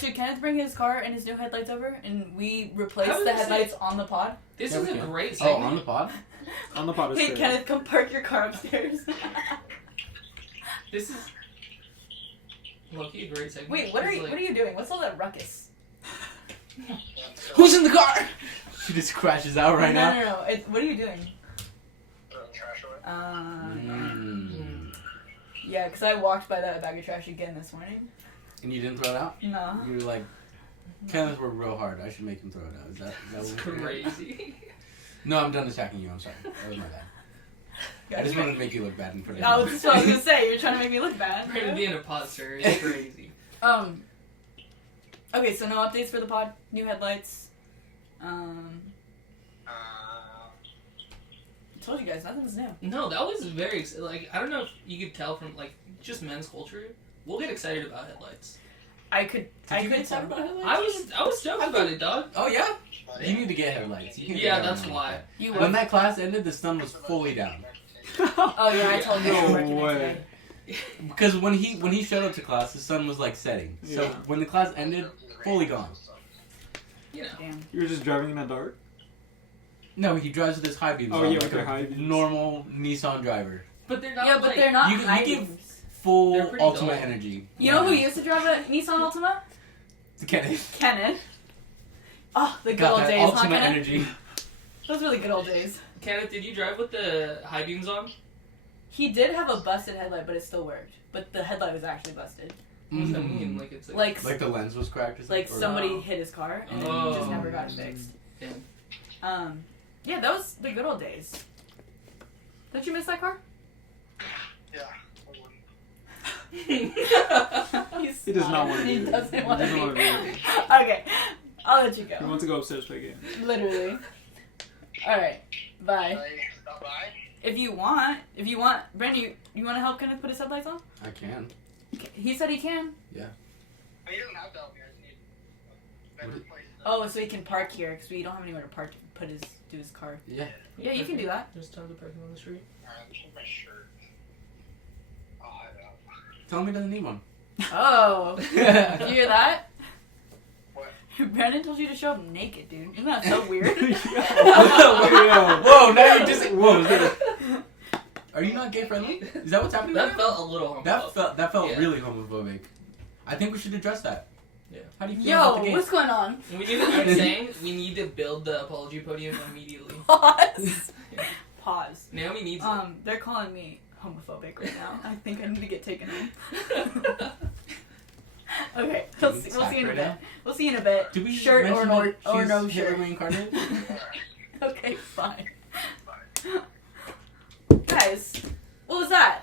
Should Kenneth bring his car and his new headlights over, and we replace How the did I say- headlights on the pod? This Yeah, is we a can. great Oh, segment. on the pod? On the pod is Hey, there. Kenneth, come park your car upstairs. This is low-key a great segment. Wait, what are It's you? like- What are you doing? What's all that ruckus? Who's in the car? She just crashes out right now. No. What are you doing? Throwing trash away. Mm. Yeah, because I walked by that bag of trash again this morning. And you didn't throw it out? No. You were like, Kenneth worked real hard. I should make him throw it out. Is that That's what we're doing? crazy. No, I'm done attacking you. I'm sorry. That was my bad. I just wanted to make you look bad in front of No, you. that's what I was gonna say. You're trying to make me look bad. Brandon being a podster is crazy. Okay, so no updates for the pod. New headlights. I told you guys, nothing's new. No, that was very like I don't know if you could tell from like just men's culture. We'll get excited about headlights. I could you get tell. excited about headlights? I was stoked about it, dog. Oh, yeah? You need to get headlights. You can't Yeah, get that's headlights. why. You When what? that class ended, the sun was fully down. Oh yeah, I told you. No I was working it way. today. Because when he showed up to class, the sun was like setting. So Yeah. when the class ended, fully gone. You know. Damn. You were just driving in the dark? No, he drives with his high beams Oh, on, yeah, like with their a high beams. normal Nissan driver. But they're not. Yeah, but like, they're not you high give- beams. Full They're pretty Ultimate dull. energy. You know who used to drive a Nissan Altima? Kenneth. Kenneth. Oh, the good Got old that days, huh, ultimate Kenneth? energy. Those were the good old days. Kenneth, did you drive with the high beams on? He did have a busted headlight, but it still worked. But the headlight was actually busted. What does that Mm. mean? Like it's Like the lens was cracked or something? Like Or- somebody Oh. hit his car and then Oh. he just never got it fixed. Damn. Yeah, that was the good old days. Don't you miss that car? Yeah. He does not want to He do it. doesn't want to He doesn't wanna be. do it. Okay, I'll let you He go. wants to go upstairs play games. Literally. Alright, bye. Stop by. If you want, Brandon, you want to help Kenneth put his headlights on? I can. He said he can. He doesn't have to help me. I just need better What? places. Oh, so he can park here because we don't have anywhere to park. Do his car. Yeah. Yeah, you can do that. There's tons of parking on the street. Alright, let me change my shirt. I'll hide it up. Tell him he doesn't need one. Oh, did you hear that? What? Brandon told you to show up naked, dude. Isn't that so weird? Whoa, now you're just. Whoa, is that are you not gay friendly? Is that what's happening? That right now? felt a little homophobic. That felt Yeah. really homophobic. I think we should address that. Yeah. How do you feel about Yo, the gays? what's going on? We need to, I'm saying we need to build the apology podium immediately. Pause. Pause. Naomi needs They're calling me homophobic right now. I think I need to get taken home. it. Okay, Can we'll we see, stop in a right bit. now? We'll see in a bit. Did we Shirt or mention no, that or she's no Hitler shirt. reincarnated? Okay, fine. Guys, what was that?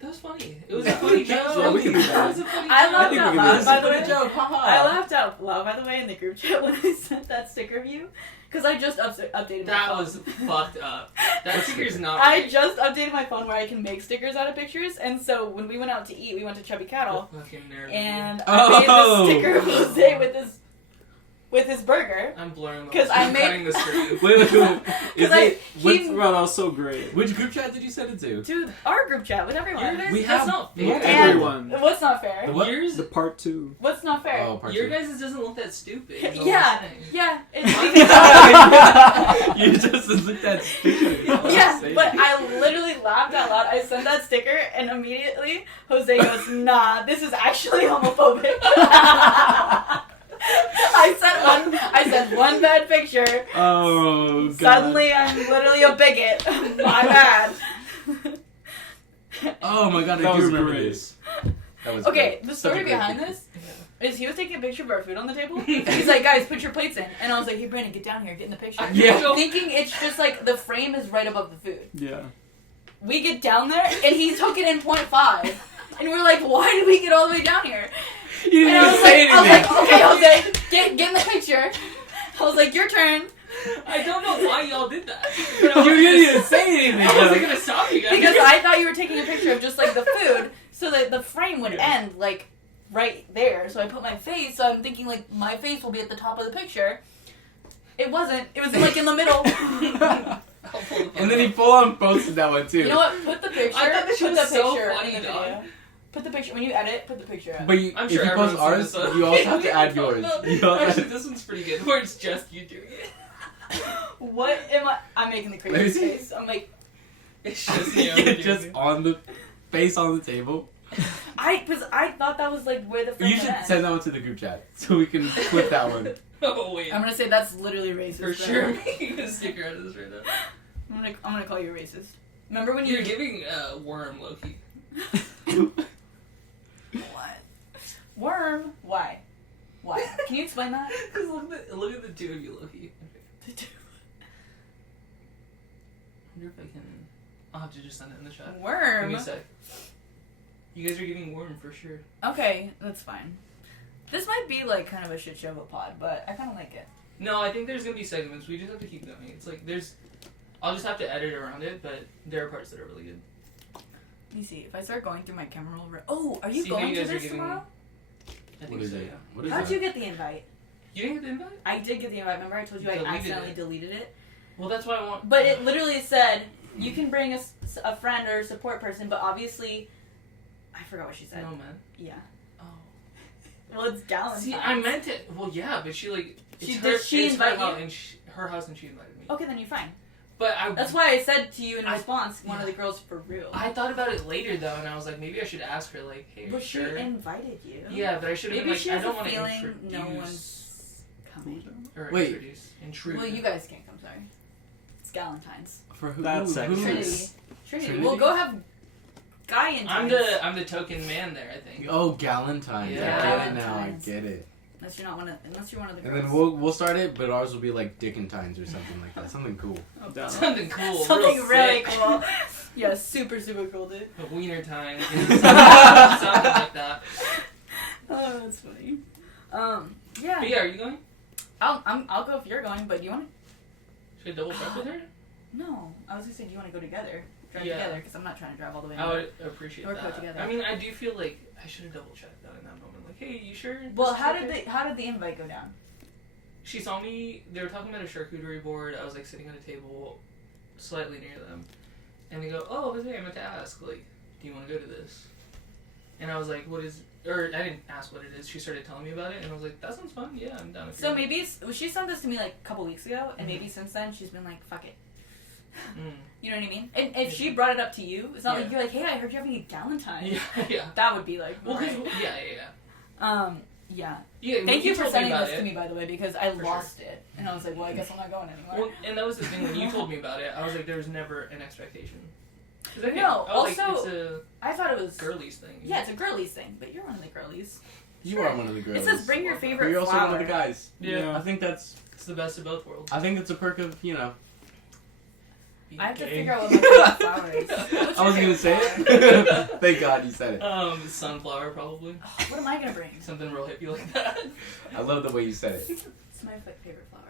That was funny. It was a funny joke. Yeah, we can do that. It was a funny I joke. laughed think out we can do loud, this. by the Funny way. joke, haha. I laughed out loud, by the way, in the group chat when I sent that sticker of you. Because I just updated my That phone. was fucked up. That sticker's not I right. just updated my phone where I can make stickers out of pictures, and so when we went out to eat, we went to Chubby Cattle, The fucking nerve of and you. I made Oh. this sticker of Jose with his with his burger. I'm blurring. 'Cause I'm I made- cutting the screen. Wait. Is it? he- Bro, that was so great. Which group chat did you send it to? Dude, our group chat with everyone. Your We guys, have that's not fair. multiple- And Everyone. what's not fair? The what? Yours, The part 2. What's not fair? Oh, part your two. guys doesn't look that stupid. is all Yeah, I'm saying. yeah. You just looked at stupid. Yeah, but I literally laughed out loud. I sent that sticker, and immediately Jose goes, "Nah, this is actually homophobic." I sent one bad picture. Oh god. Suddenly, I'm literally a bigot. My bad. Oh my god, I That do was remember great. this. That was Okay, great. the Such a story great behind picture. this is he was taking a picture of our food on the table. He's like, "Guys, put your plates in," and I was like, "Hey, Brandon, get down here, get in the picture." Yeah. Thinking it's just like the frame is right above the food. Yeah. We get down there, and he took it in 0.5. And we're like, why did we get all the way down here? You didn't And I even was say like, anything. okay, Jose, get in the picture. I was like, your turn. I don't know why y'all did that. You didn't even say anything. I wasn't gonna stop you guys. Because I thought you were taking a picture of just like the food, so that the frame would end like right there. So I put my face, so I'm thinking like my face will be at the top of the picture. It wasn't. It was like in the middle. And then he full on posted that one too. You know what? Put the picture. I thought this put was the so picture funny, in the dog. video. Put the picture when you edit. Put the picture up. But you, I'm if sure you post everyone's seen ours, this, you also have to add No, yours. no. You also Actually, have this one's pretty good. Where it's just you doing it. What am I? I'm making the Let me craziest see. face. I'm like, It's just Naomi doing just it. on the face on the table. because I thought that was like where the frame You would should end. send that one to the group chat so we can clip that one. Oh wait. I'm gonna say that's literally racist. For though. sure making a sticker out of this right now. I'm gonna call you racist. Remember when You're you giving Worm Loki. what? Worm? Why? Why? Can you explain that? Because look at the two of you, Loki. I wonder if I can. I'll have to just send it in the chat. Give Worm. me a sec. You guys are giving Worm for sure. Okay, that's fine. This might be like kind of a shit show of a pod, but I kind of like it. No, I think there's gonna be segments. We just have to keep going. It's like there's. I'll just have to edit around it, but there are parts that are really good. Let me see if I start going through my camera roll. Oh, are you See how going you to guys are this getting- tomorrow? I think What is so, it? yeah. What is How'd that? you get the invite? You didn't get the invite? I did get the invite. Remember I told you I Deleted accidentally it. deleted it? Well, that's why I want. But it literally said you can bring a friend or a support person, but obviously, I forgot what she said. No, man. Yeah. Oh. Well, it's Galentine's. See, I meant it. Well, yeah, but she like. She- it's did she it's invite her house, you? and her house, and she invited me. Okay, then you're fine. But I. That's why I said to you in I- response, one of yeah. the girls for real. I thought about it later though, and I was like, maybe I should ask her, like, hey, But sure. she invited you. Yeah, but I should have Maybe been like, she I has don't a want to feeling introduce no one's coming. or Wait. introduce. Intrude. Well, you guys can't come, sorry. It's Galentine's. For who? That's who sexist. Trinity. is- Trinity. Trinity? We'll go have Guy and I'm the token man there, I think. Oh, Galentine's. Yeah. I get it now. I Galentine's. get it. Unless you're one of the And girls. then we'll start it, but ours will be like Dickentines or something like that. Something cool. I'm down. Something cool. Something real really sick. cool. Yeah, super cool, dude. A wiener time. Something like that. Oh, that's funny. Yeah. But yeah, are you going? I'll go if you're going, but do you want Should I double check with her? to? No, I was gonna say, do you want to go together? Drive Yeah. together, because I'm not trying to drive all the way. I would appreciate Or go that. together. I mean, I do feel like I should have double checked that in that moment. Like, hey, you sure? Well, this is how okay? did the invite go down? She saw me. They were talking about a charcuterie board. I was like sitting at a table, slightly near them, and they go, "Oh, Jose, I meant to ask. Like, do you want to go to this?" And I was like, "What is?" Or I didn't ask what it is. She started telling me about it, and I was like, "That sounds fun. Yeah, I'm down." If So you're maybe she sent this to me like a couple weeks ago, and Mhm. maybe since then she's been like, "Fuck it." Mm. You know what I mean? And if she brought it up to you, it's not Yeah. like you're like, "Hey, I heard you're having a Galentine." Yeah, yeah. That would be like, Well, 'cause- alright. yeah. Yeah. Yeah. when Thank you for told me sending about this it- to me, by the way, because I For lost it, and I was like, "Well, I guess I'm not going anymore." Well, and that was the thing when you told me about it. I was like, there was never an expectation. 'Cause I No, I was also- like, it's I thought it was a girlies thing. Yeah, it's a girlies thing, but you're one of the girlies. You Sure. are one of the girls. It says bring your But favorite you're also flower. one of the guys. Yeah. I think that's. It's the best of both worlds. I think it's a perk of I have to Okay. figure out what my favorite flower is. What's I your was gonna favorite say flower? it. Thank God you said it. Sunflower probably. Oh, what am I gonna bring? Something real hippie like that. I love the way you said it. It's my favorite flower.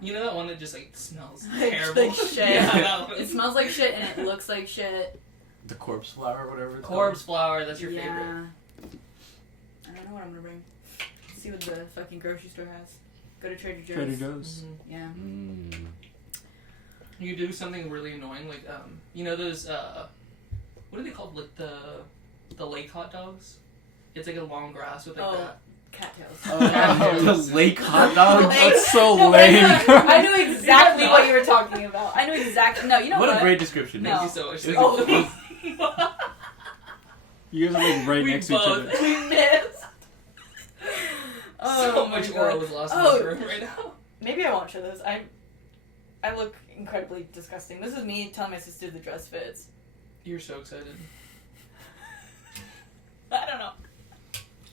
You know that one that just like smells Like- terrible? like shit. Yeah, that one. It smells like shit and it looks like shit. The corpse flower, whatever. It's Corpse flower, that's your yeah. favorite. I don't know what I'm gonna bring. See what the fucking grocery store has. Go to Trader Joe's. Trader Joe's. Mhm. Yeah. You do something really annoying, like you know those what are they called? Like the lake hot dogs. It's like a long grass with like Oh. that. Cattails. The lake hot dog. That's so No, lame. I knew exactly what you were talking about. I knew exactly. No, you know what? What a great description. No. Thank you so much. It Oh. You guys are like right We next to each both- other. We missed. Oh, So my much God. aura was lost in Oh. this room right now. Maybe I won't show those. I look incredibly disgusting. This is me telling my sister the dress fits. You're so excited. I don't know.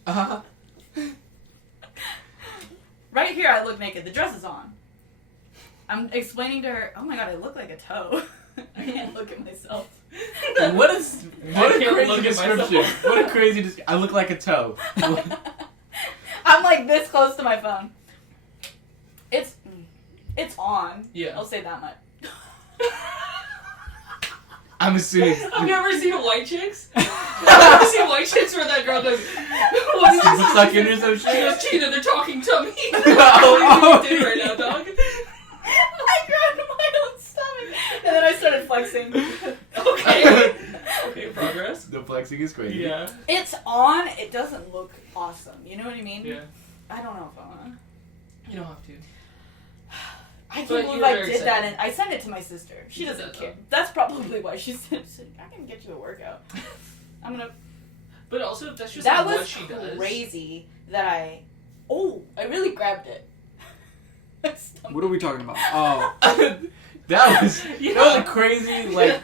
Uh-huh. Right here, I look naked. The dress is on. I'm explaining to her. Oh my god, I look like a toe. I can't look at myself. What a I can't crazy look at description. myself. What a crazy description. I look like a toe. I'm like this close to my phone. It's on. Yeah. I'll say that much. I'm assuming. Have you ever seen White Chicks? Have you ever seen White Chicks where that girl goes, what is Is it this? stuck in or some She shit? goes, Tina, they're talking to me. Oh, What are you doing right now, dog? I grabbed my own stomach and then I started flexing. Okay. Okay, progress. The flexing is crazy. Yeah. It's on. It doesn't look awesome. You know what I mean? Yeah. I don't know if I want. You don't have to. I can't But believe you're I very did that, excited. and I sent it to my sister. She You doesn't said care. that. That's probably why she said, "I can get you a workout." I'm gonna. But also, if that's just That like was what she does. crazy. That I really grabbed it. I stumbled. What are we talking about? Oh, That was Yeah. a crazy like.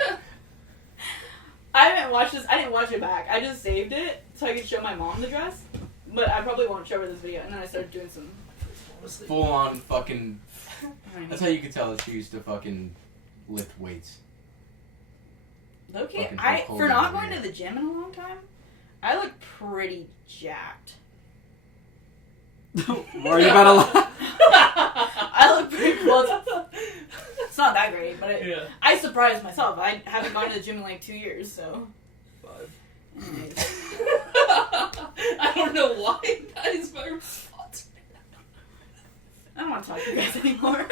I haven't watched this. I didn't watch it back. I just saved it so I could show my mom the dress. But I probably won't show her this video. And then I started doing some. Honestly. Full on fucking. That's how you could tell that she used to fucking lift weights. Okay, fucking I Hulk for Hogan not over going here. to the gym in a long time, I look pretty jacked. why are you about to lie? I look pretty well. It's not that great, but Yeah. I surprised myself. I haven't gone to the gym in like 2 years, so. 5. Anyways. I don't know why that is my response. I don't want to talk to you guys anymore.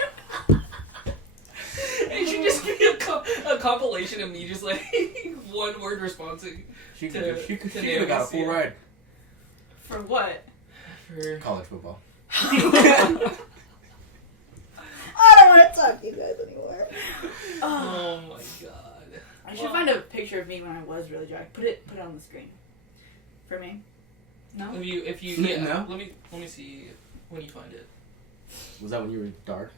It should just be a compilation of me just like one word responding She To- could. She could to have got a full Naomi, ride. For what? for. College football. I don't want to talk to you guys anymore. Oh my god. I should find a picture of me when I was really jacked. Put it on the screen. For me. No? If you No. yeah, let me see when you find it. Was that when you were dark?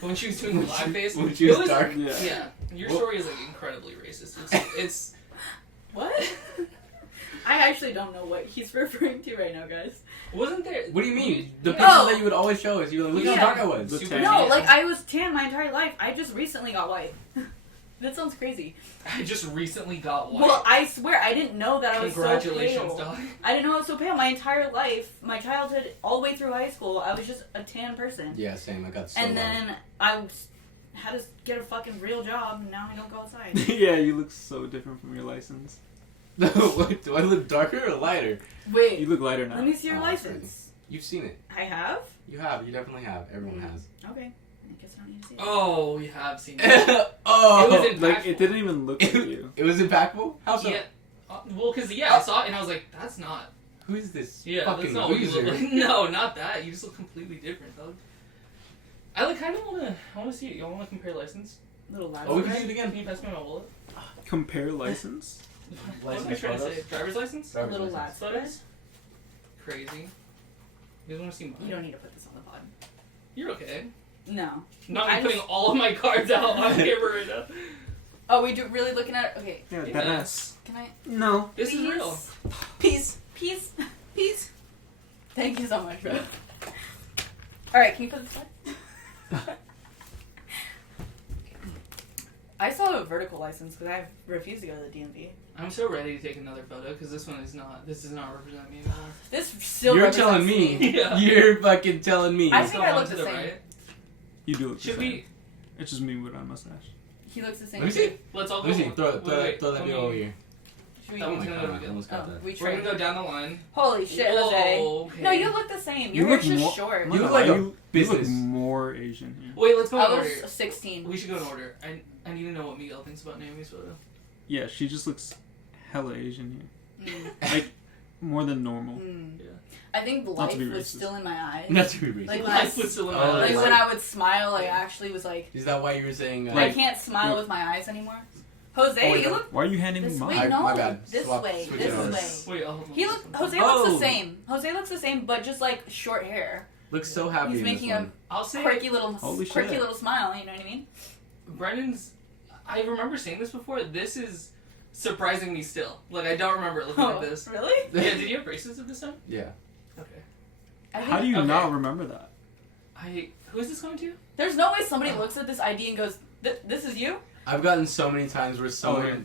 When she was doing the blackface. When she It was dark? Yeah. Yeah. Your Well- story is like incredibly racist. It's What? I actually don't know what he's referring to right now, guys. wasn't there. What do you mean? The Yeah. picture Oh. that you would always show us. You were like, look Yeah. how dark I was. The Super tan. No, tan. like I was tan my entire life. I just recently got white. That sounds crazy. I just recently got white. Well, I swear I didn't know that I was so Congratulations, pale. dog. I didn't know I was so pale. My entire life, my childhood, all the way through high school, I was just a tan person. Yeah, same. I got so And dark. then I had to get a fucking real job, and now I don't go outside. Yeah, you look so different from your license. What, do I look darker or lighter? You Wait, look lighter now. let me see your Oh, that's license. You've seen it. I have? You have. You definitely have. Everyone has. Okay. I guess I don't need to see it. Oh, we have seen it. Oh, It was in- Like, it didn't even look like you. It was impactful. How so? Yeah. Well, because I saw it and I was like, that's not. Who is this Yeah, fucking that's not what you loser? look like. No, not that. You just look completely different, dog. I like kind of wanna see it. Y'all wanna compare license? Little lad. Oh, we can Okay. do it again. Can you pass me my wallet? Compare license? What am I License trying to photos? say? Driver's license? Driver's Little license. lad. Photos? Crazy. You guys wanna see mine? You don't need to put this on the pod. You're okay. No. Not I me putting just- all of my cards out on camera right now. Oh, we do really looking at it? Okay. Yeah, Yeah. that ass. Can I? No. This is real. Peace. Peace. Peace. Thank you so much, bro. Alright, can you put this back? I still have a vertical license because I refuse to go to the DMV. I'm so ready to take another photo because this does not represent me anymore. This still You're represents telling me. Yeah. You're fucking telling me. I Let's think go I on look to the same. right. You do look Should the same. we? It's just me with a mustache. He looks the same. Let me see. Let's all Let go. me see. Throw wait, that let video over me here. Should we? That Oh one's my gonna god, go I good. almost got that. We We're gonna trade. go down the line. Holy shit, Whoa, Jose. okay. No, you look the same. Your You look hair's just more- short. You look like a You look business. more Asian here. Wait, let's go I in order. was 16. We should go in order. I need to know what Miguel thinks about Naomi's photo. Yeah, she just looks hella Asian here. Mm. Like, more than normal. Mm. Yeah. I think Not life to be was racist. still in my eyes. Not to be racist. Like, Life was still in my Oh, Like eyes. when I would smile, I Yeah. actually was like, Is that why you were saying? I Like- can't smile wait. with my eyes anymore. Jose, Oh, you yeah. look Why are you handing me this mine? way. I- No, my bad. this Swap- way. switch This it over. way. Wait, I'll hold on. He look. Jose Oh. looks the same. Jose looks the same, but just like short hair. Looks so happy. He's in making this a one. I'll say quirky little, Holy quirky shit. little smile. You know what I mean? Brendan's. I remember saying this before. This is surprising me still. Like I don't remember it looking like this. really? Yeah, did you have braces at this time? Yeah. Okay. I think How do you Okay. not remember that? Who is this coming to? there's no way somebody looks at this ID and goes, "This is you." I've gotten so many times where someone,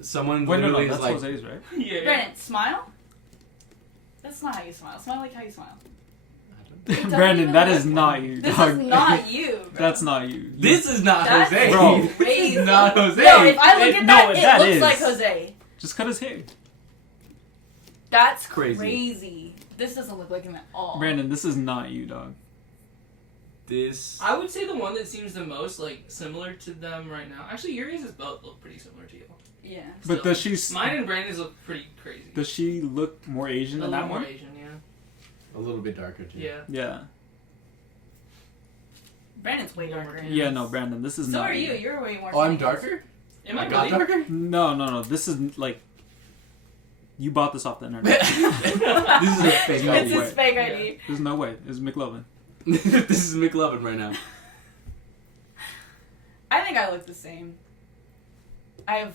someone Wait, no, literally that's is like, Jose's, right? Yeah. Brandon, smile. That's not how you smile. Smile like how you smile. It doesn't Brandon, even that look- is not you, This dog. is not you. Bro. That's not you. this is not That's Jose. Bro. This crazy. is not Jose. No, if I look It- at no, that, that it looks is. like Jose. Just cut his hair. That's Crazy. crazy. This doesn't look like him at all. Brandon, this is not you, dog. This. I would say the one that seems the most like similar to them right now. Actually, your guys' both look pretty similar to you. Yeah. But Still. does she Mine and Brandon's look pretty crazy. does she look more Asian A than little that more one? Asian, yeah. A little bit darker too. Yeah. Yeah. Brandon's way More darker. tan. Yeah, no, Brandon, this is So not are you. You're way more. Oh, I'm tan. darker. Am I I got really? darker. No. This is like you bought this off the internet. This is a fake No It's way. his fake Yeah. ID. There's no way. It's McLovin. This is McLovin right now. I think I look the same. I have.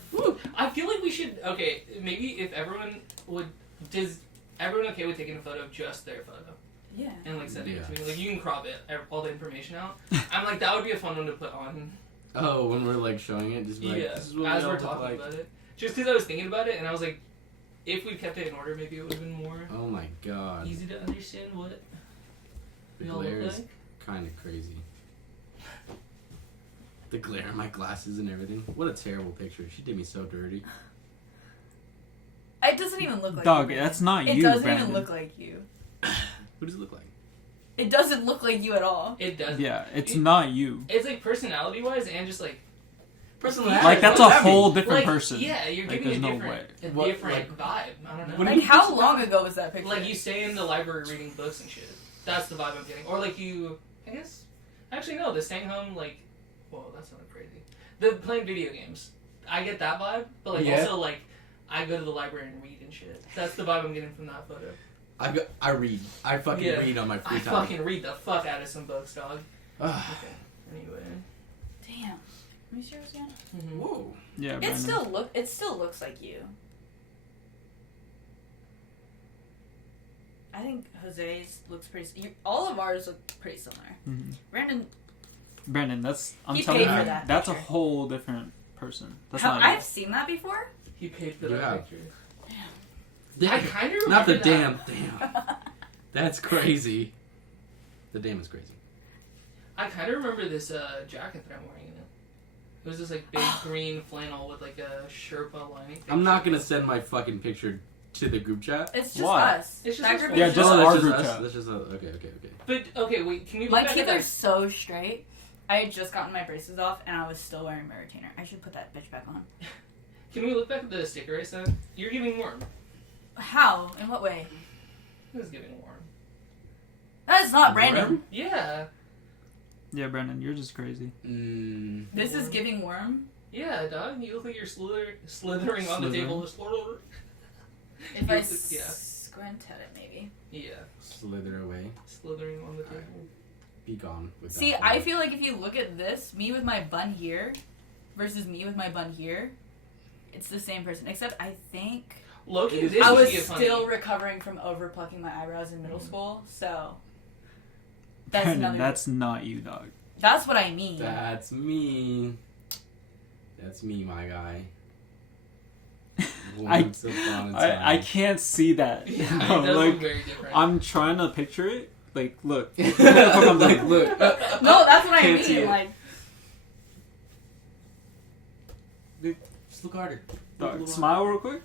I feel like we should. Okay, maybe if everyone would. Does everyone okay with taking a photo of just their photo Yeah. and like sending it Yeah. to me? Like you can crop it, all the information out. I'm like that would be a fun one to put on. Oh, when we're like showing it, just be like, Yeah, this is what as we all we're look talking like. about it. Just because I was thinking about it and I was like, if we kept it in order, maybe it would have been more Oh my god, easy to understand what the we all glare look is like. kind of crazy. The glare on my glasses and everything. What a terrible picture. She did me so dirty. It doesn't even look like Dog, you. that's not It you, doesn't Brandon. even look like you. What does it look like? It doesn't look like you at all. It does. Yeah, it's not you. It's like personality wise and just like Personality. Like that's a What does that mean? whole different like, person. Yeah, you're Like, giving there's a no different, way. a What, different vibe. I don't know. what do Like, how long ago was that picture? Like you stay in the library reading books and shit. That's the vibe I'm getting. Or like you, I guess. Actually, no. The staying home, like, whoa, that sounded crazy. The playing video games. I get that vibe, but like Yeah. also like, I go to the library and read and shit. That's the vibe I'm getting from that photo. I read. I fucking Yeah. read on my free I time. fucking read the fuck out of some books, dog. Ugh. Okay. Anyway. Damn. Let me see yours again. Mm-hmm. Whoa. Yeah, It Brandon. still looks like you. I think Jose's looks pretty. All of ours look pretty similar. Mhm. Brandon, that's I'm He telling paid you, for that that's a picture. whole different person. That's how, not you. I've seen that before. He paid for You that have. picture. Damn. I kind of remember Not the that. damn. That's crazy. The damn is crazy. I kind of remember this jacket that I'm wearing in it. It was this like big green flannel with like a Sherpa lining. thing. I'm not gonna send my fucking picture to the group chat. It's just Why? us. It's just That us group four. Yeah, is just Oh, our that's group us. chat. That's just okay. But okay, wait. Can we look My back teeth at are that? so straight. I had just gotten my braces off and I was still wearing my retainer. I should put that bitch back on. Can we look back at the sticker I sent? You're giving warm. How? In what way? It was giving warm. That is not Brandon. Yeah. Yeah, Brandon, you're just crazy. This is giving worm. Yeah, dog. You look like you're slithering on the Slithering. table. If You I look- yeah. squint at it, maybe. Yeah. Slither away. Slithering on the table. Be gone with See, that. I feel like if you look at this, me with my bun here versus me with my bun here, it's the same person. Except I think Loki, It this I would was be a funny. still recovering from over plucking my eyebrows in middle school, so that's Brandon, another. that's not you, dog. That's what I mean. That's me. That's me, my guy. Once upon a time. I can't see that. Yeah, No, it does like, look very different. I'm trying to picture it. Like, look. Like, look. No, that's what I Can't see mean. it. Like, Just look harder. Dog, smile real quick.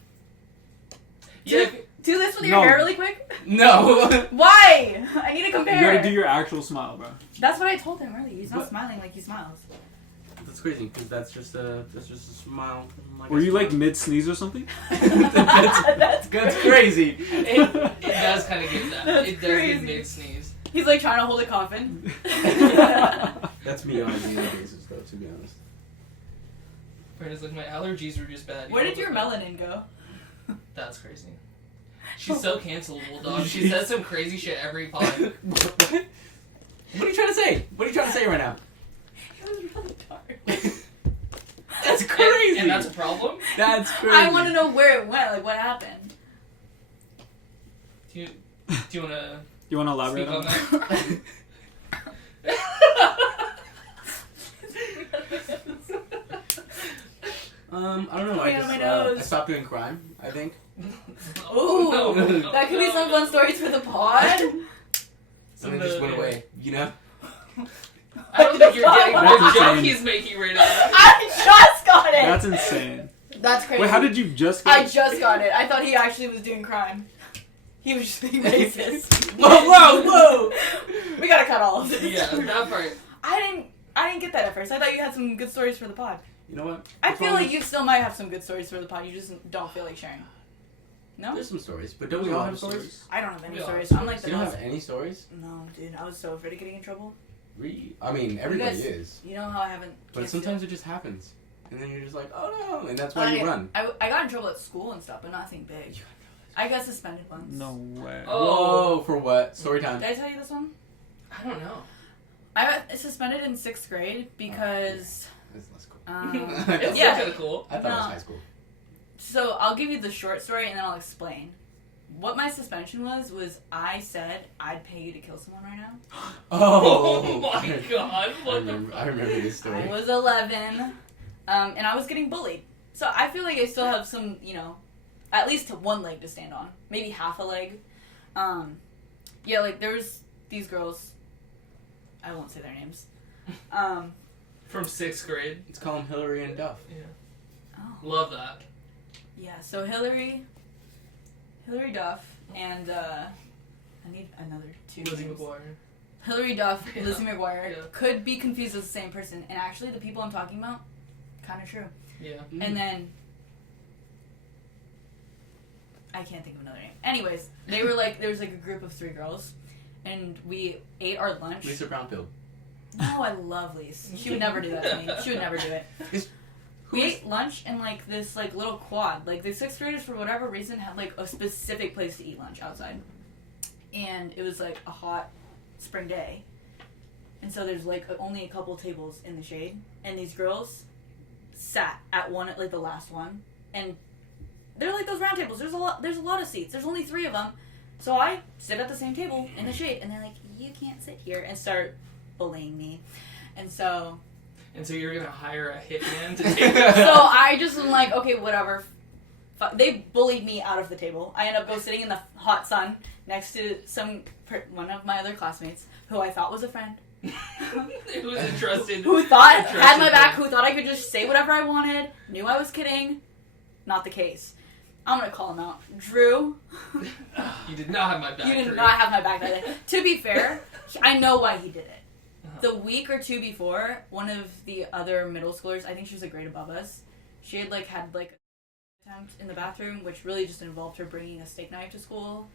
Yeah. Do this with your No. hair really quick. No. Why? I need to compare. You gotta do your actual smile, bro. That's what I told him earlier. He's not What? smiling like he smiles. That's crazy because that's just a smile. Were you like mid sneeze or something? That's That's crazy. It does kind of give that. That's It does crazy. give mid sneeze. He's like trying to hold a coffin. That's me on a daily basis, though. To be honest. Brandon's like, my allergies were just bad. Where did You your know, melanin go? That's crazy. She's so cancelable, dog. She says some crazy shit every pod. What are you trying to say? What are you trying to say right now? It was really dark. That's crazy. And that's a problem? That's crazy. I want to know where it went. Like what happened. Do you want to You want to elaborate speak on on that? I don't know. Coming out of my nose. I stopped doing crime. I think. Ooh, no, no, that could be some fun stories for the pod. And then just went away. You know. I don't think you're getting That's the joke insane. he's making right now. I just got it. That's insane. That's crazy. Wait, how did you just get I just got it. I thought he actually was doing crime. He was just being racist. Whoa! We gotta cut all of this. Yeah, that part. I didn't get that at first. I thought you had some good stories for the pod. You know what? I Which feel one like was- you still might have some good stories for the pod. You just don't feel like sharing. No? There's some stories, but don't we all have stories? I don't have any We all have stories. I'm like You the don't most... have any stories? No, dude. I was so afraid of getting in trouble. I mean, everybody guys- is. You know how I haven't... But can't sometimes feel- it just happens. And then you're just like, oh no. And that's why you Okay, run. I got in trouble at school and stuff, but nothing big. I got suspended once. No way. Oh. Whoa, for what? Story time. Did I tell you this one? I don't know. I got suspended in 6th grade because... That's less cool. It's Yeah. kind of cool. I thought it was No. high school. So I'll give you the short story and then I'll explain. What my suspension was I said I'd pay you to kill someone right now. Oh my god, what the I remember this story. I was 11, and I was getting bullied. So I feel like I still have some, at least one leg to stand on. Maybe half a leg. Yeah, like there was these girls. I won't say their names. From 6th grade. Let's call them Hillary and Duff. Yeah. Oh. Love that. Yeah, so Hillary Duff, and I need another two Lizzie names. McGuire. Hillary Duff, Yeah. Lizzie McGuire Yeah. could be confused as the same person, and actually the people I'm talking about, kind of true. Yeah. And then I can't think of another name. Anyways, they were like there was like a group of 3 girls, and we ate our lunch. Lisa Brownfield. No, I love Lise. She would never do that to me. She would never do it. We ate lunch in like this like little quad. Like the 6th graders for whatever reason had like a specific place to eat lunch outside. And it was like a hot spring day. And so there's like only a couple tables in the shade. And these girls sat at one, like the last one. And they're like those round tables. There's a lot of seats. There's only 3 of them. So I sit at the same table in the shade. And they're like, you can't sit here. And start bullying me. And so you're gonna hire a hitman to take so I just am like, okay, whatever. They bullied me out of the table. I end up go sitting in the hot sun next to one of my other classmates who I thought was a friend. It was interesting. Who thought Interesting had my back, thing. who thought I could just say whatever I wanted, knew I was kidding. Not the case. I'm gonna call him out. Drew. You did not have my back. You did Drew. not have my back that day. To be fair, I know why he did it. Uh-huh. The week or 2 before, one of the other middle schoolers, I think she was a grade above us, she had like an attempt in the bathroom, which really just involved her bringing a steak knife to school,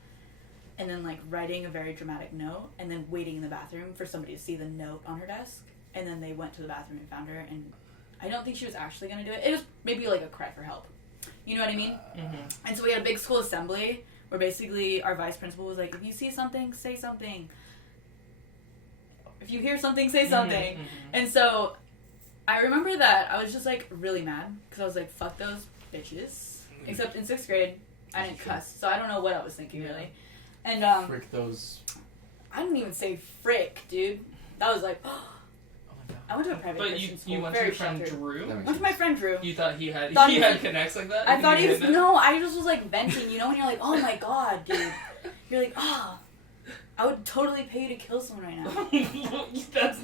and then like writing a very dramatic note, and then waiting in the bathroom for somebody to see the note on her desk, and then they went to the bathroom and found her, and I don't think she was actually gonna do it. It was maybe like a cry for help. You know what I mean? Mm-hmm. And so we had a big school assembly where basically our vice principal was like, if you see something, say something. If you hear something, say something. Mhm. And so I remember that I was just like really mad because I was like, fuck those bitches. Except in 6th grade, I didn't cuss. So I don't know what I was thinking really. And Frick those. I didn't even say frick, dude. That was like, Oh my god. I went to a private But Christian school. you went to very your friend sheltered. Drew. That I makes went to my sense. friend Drew. You thought he had Thought he was- connects like that? I thought he You was didn't? no. I just was like venting, you know, when you're like, oh my god, dude. You're like, oh, I would totally pay you to kill someone right now. That's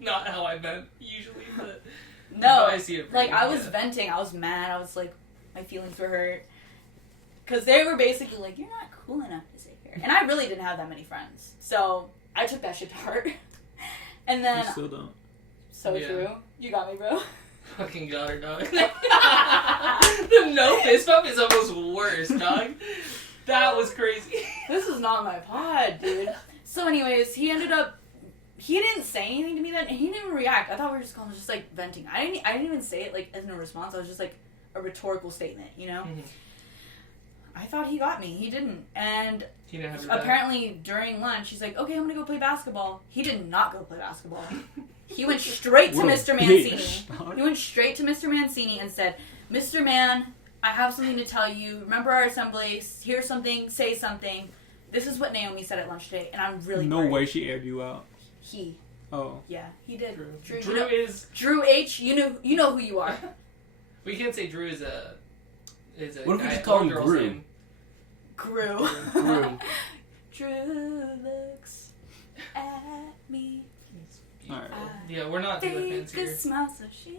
not how I meant usually, but No, I see it. like I was yeah. venting. I was mad. I was like, my feelings were hurt. Because they were basically like, you're not cool enough to sit here. And I really didn't have that many friends. So I took that shit to heart. And then... You still don't. So true. You got me, bro. Fucking got her, dog. The no fist bump is almost worse, dog. That was crazy. This is not my pod, dude. So anyways, he didn't say anything to me then, and he didn't even react. I thought we were just just like venting. I didn't even say it like as a response. I was just like a rhetorical statement, you know? Mm-hmm. I thought he got me. He didn't. And He didn't have your back. apparently during lunch, he's like, okay, I'm gonna go play basketball. He did not go play basketball. He went straight to What a Mr. bitch, Mancini. dog. He went straight to Mr. Mancini and said, Mr. Man, I have something to tell you. Remember our assembly? Here's something. Say something. This is what Naomi said at lunch today, and I'm really No worried. way she aired you out. He. Oh. Yeah, he did. Drew, you know, is... Drew H. You know who you are. We can't say Drew is a What if we guy- just call him girl's Gru? name. Gru. Gru. Drew looks at me. Alright. Yeah, we're not Taylor fans Fake a here. smile so she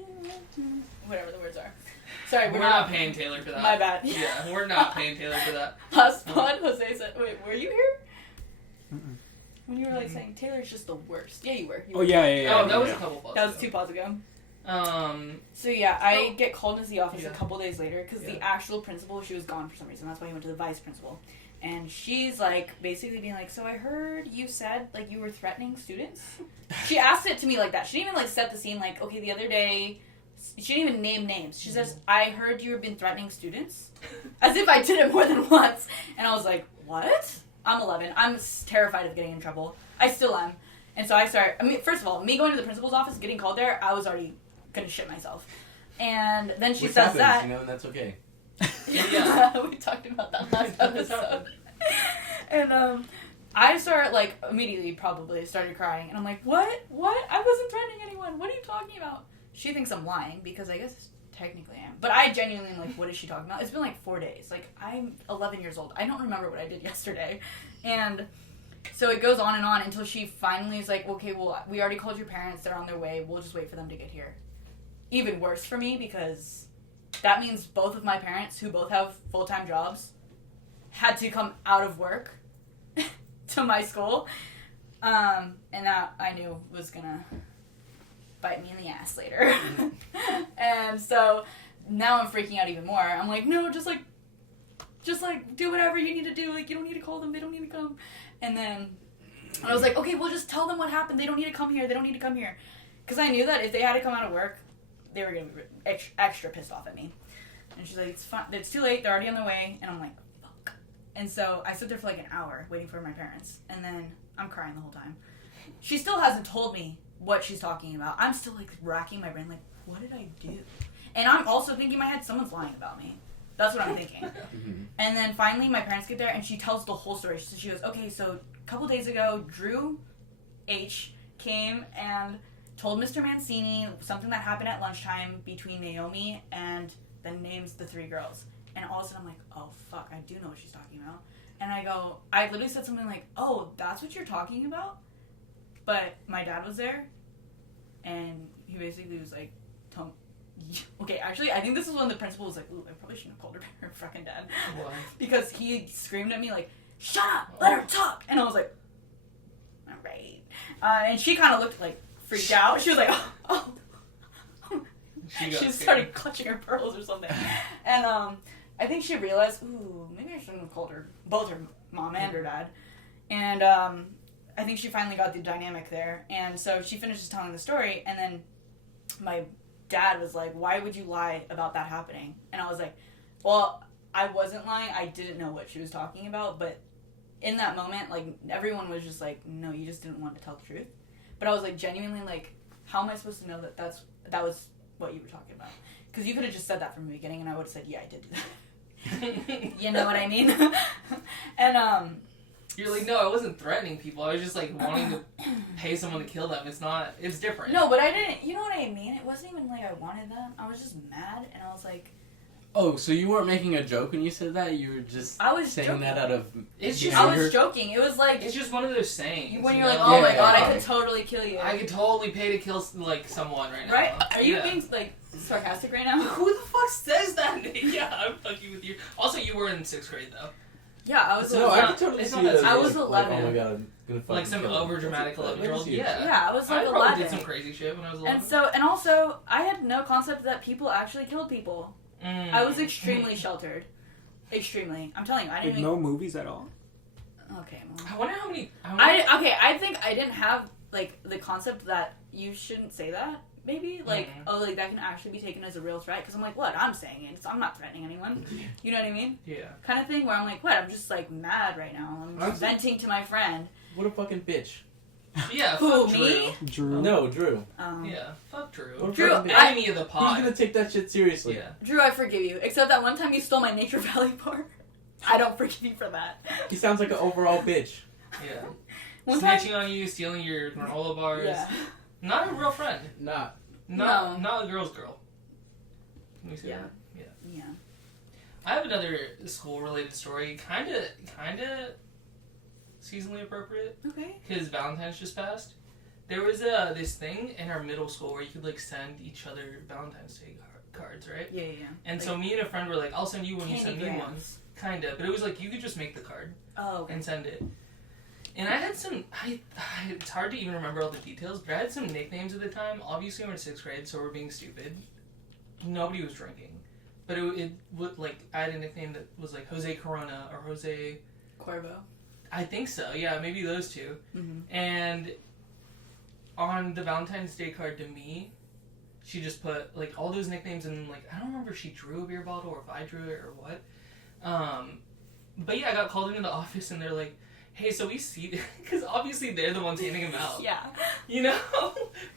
whatever the words are. Sorry, We're not paying Taylor for that. My bad. Yeah, we're not paying Taylor for that. Last pod, Jose said, wait, were you here? Mm-mm. When you were like saying Taylor's just the worst. Yeah, you were. You Oh were. yeah. Oh, that was yeah. a couple pods That was ago. 2 pods ago. Um, So yeah, I get called into the office Yeah. a couple days later because the Yeah. actual principal, she was gone for some reason. That's why he went to the vice principal. And she's like, basically being like, so I heard you said like you were threatening students. She asked it to me like that. She didn't even like set the scene like, okay, the other day, she didn't even name names. She says, I heard you have been threatening students. As if I did it more than once. And I was like, what? I'm 11. I'm terrified of getting in trouble. I still am. And so first of all, me going to the principal's office, getting called there, I was already gonna shit myself. And then she Which says happens, that. you know, and that's okay. Yeah. We talked about that last episode. And I start like immediately probably started crying and I'm like, what? I wasn't threatening anyone. What are you talking about? She thinks I'm lying because I guess technically I am. But I genuinely am like, what is she talking about? It's been like 4 days. Like I'm 11 years old. I don't remember what I did yesterday. And so it goes on and on until she finally is like, okay, well, we already called your parents. They're on their way. We'll just wait for them to get here. Even worse for me because that means both of my parents, who both have full-time jobs, had to come out of work to my school. And that I knew was gonna bite me in the ass later. And so now I'm freaking out even more. I'm like, no, just like do whatever you need to do. Like, you don't need to call them. They don't need to come. And then I was like, okay, well, just tell them what happened. They don't need to come here. They don't need to come here. Because I knew that if they had to come out of work, they were going to be extra pissed off at me. And she's like, it's fine. It's too late. They're already on their way. And I'm like, fuck. And so I stood there for like an hour waiting for my parents. And then I'm crying the whole time. She still hasn't told me what she's talking about. I'm still like racking my brain like, what did I do? And I'm also thinking in my head, someone's lying about me. That's what I'm thinking. And then finally my parents get there and she tells the whole story. So she goes, okay, so a couple days ago, Drew H came and told Mr. Mancini something that happened at lunchtime between Naomi and then names the 3 girls. And all of a sudden I'm like, oh fuck, I do know what she's talking about. And I literally said something like, oh, that's what you're talking about? But my dad was there and he basically was like, okay, actually, I think this is when the principal was like, ooh, I probably shouldn't have called her fucking dad. Why? Because he screamed at me like, shut up, let her talk. And I was like, all right. And she kind of looked like freaked out. She was like, oh. She got She scared. started clutching her pearls or something. And I think she realized, ooh, maybe I shouldn't have called her, both her mom and her dad. And I think she finally got the dynamic there. And so she finishes telling the story, and then my dad was like, why would you lie about that happening? And I was like, well, I wasn't lying. I didn't know what she was talking about. But in that moment, like, everyone was just like, no, you just didn't want to tell the truth. But I was like, genuinely, like, how am I supposed to know that that was what you were talking about? Because you could have just said that from the beginning, and I would have said, yeah, I did do that. You know what I mean? And You're like, no, I wasn't threatening people. I was just like wanting to pay someone to kill them. It's different. no, but I didn't. You know what I mean? It wasn't even like I wanted that. I was just mad, and I was like, Oh, so you weren't making a joke when you said that? You were just I was saying joking. that out of It's just- I anger? was joking. It was like It's just one of those sayings. when you you're like, know? oh my Yeah, god, yeah. I could totally kill you. I could totally pay to kill like someone right now. Right? Are you Yeah. being like sarcastic right now? Who the fuck says that? Yeah, I'm fucking with you. Also, you were in 6th grade though. Yeah, I was. No, I not- can totally it's see not that. that I as, was like, 11. oh my god, I'm gonna fucking Like some kill him. over dramatic That's 11-year-old. huge. Yeah. Yeah, I was like I probably 11. did some crazy shit when I was 11. And also, I had no concept that people actually killed people. I was extremely Mm. sheltered. Extremely. I'm telling you, I Like didn't. no movies at all. Okay. Well. I wonder how many. I think I didn't have like the concept that you shouldn't say that. Maybe like like that can actually be taken as a real threat because I'm like, what? I'm saying it. So I'm not threatening anyone. You know what I mean? Yeah. Kind of thing where I'm like, what? I'm just like mad right now. I'm just Honestly- venting to my friend. What a fucking bitch. Yeah. Who, Fuck me? Drew. No, Drew. Yeah. Fuck Drew. What a Drew, fucking bitch. I- Enemy of the Who's pod. gonna take that shit seriously? Yeah. Drew, I forgive you. Except that one time you stole my Nature Valley bar. I don't forgive you for that. He sounds like an overall bitch. Yeah. One time. Snitching on you, stealing your granola bars. Yeah. Not a real friend. Not. Not a girl's girl. Let me say Yeah. that. Yeah. Yeah. I have another school-related story, kinda seasonally appropriate, Okay. because Valentine's just passed. There was this thing in our middle school where you could like send each other Valentine's Day cards, right? Yeah. And Like so me and a friend were like, "I'll send you one, you send me one." Candygrams. Kinda, but it was like you could just make the card Oh. Okay. and send it. And I had some. It's hard to even remember all the details, but I had some nicknames at the time. Obviously, we were in 6th grade, so we're being stupid. Nobody was drinking, but it would like I had a nickname that was like Jose Corona or Jose. Corvo. I think so. Yeah, maybe those two. Mm-hmm. And on the Valentine's Day card to me, she just put like all those nicknames and like I don't remember if she drew a beer bottle or if I drew it or what. But yeah, I got called into the office and they're like, "Hey, so we see," because obviously they're the ones handing them out. Yeah. You know?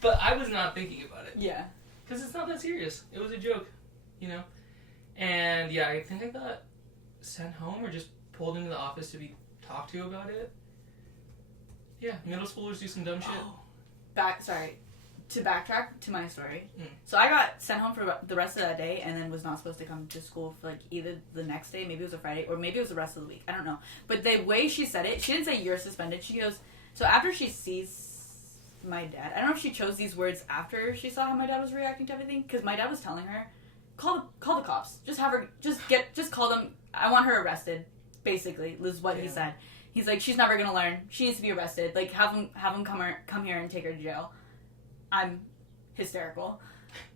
But I was not thinking about it. Yeah. Because it's not that serious. It was a joke, you know? And yeah, I think I got sent home or just pulled into the office to be talked to about it. Yeah, middle schoolers do some dumb shit. To backtrack to my story. Mm. So I got sent home for the rest of that day and then was not supposed to come to school for like either the next day, maybe it was a Friday, or maybe it was the rest of the week. I don't know. But the way she said it, she didn't say you're suspended. She goes, so after she sees my dad, I don't know if she chose these words after she saw how my dad was reacting to everything, because my dad was telling her, call the cops. Just have her, just call them. I want her arrested, basically, is what he said. He's like, she's never gonna learn. She needs to be arrested. Like, have him come here and take her to jail. I'm hysterical.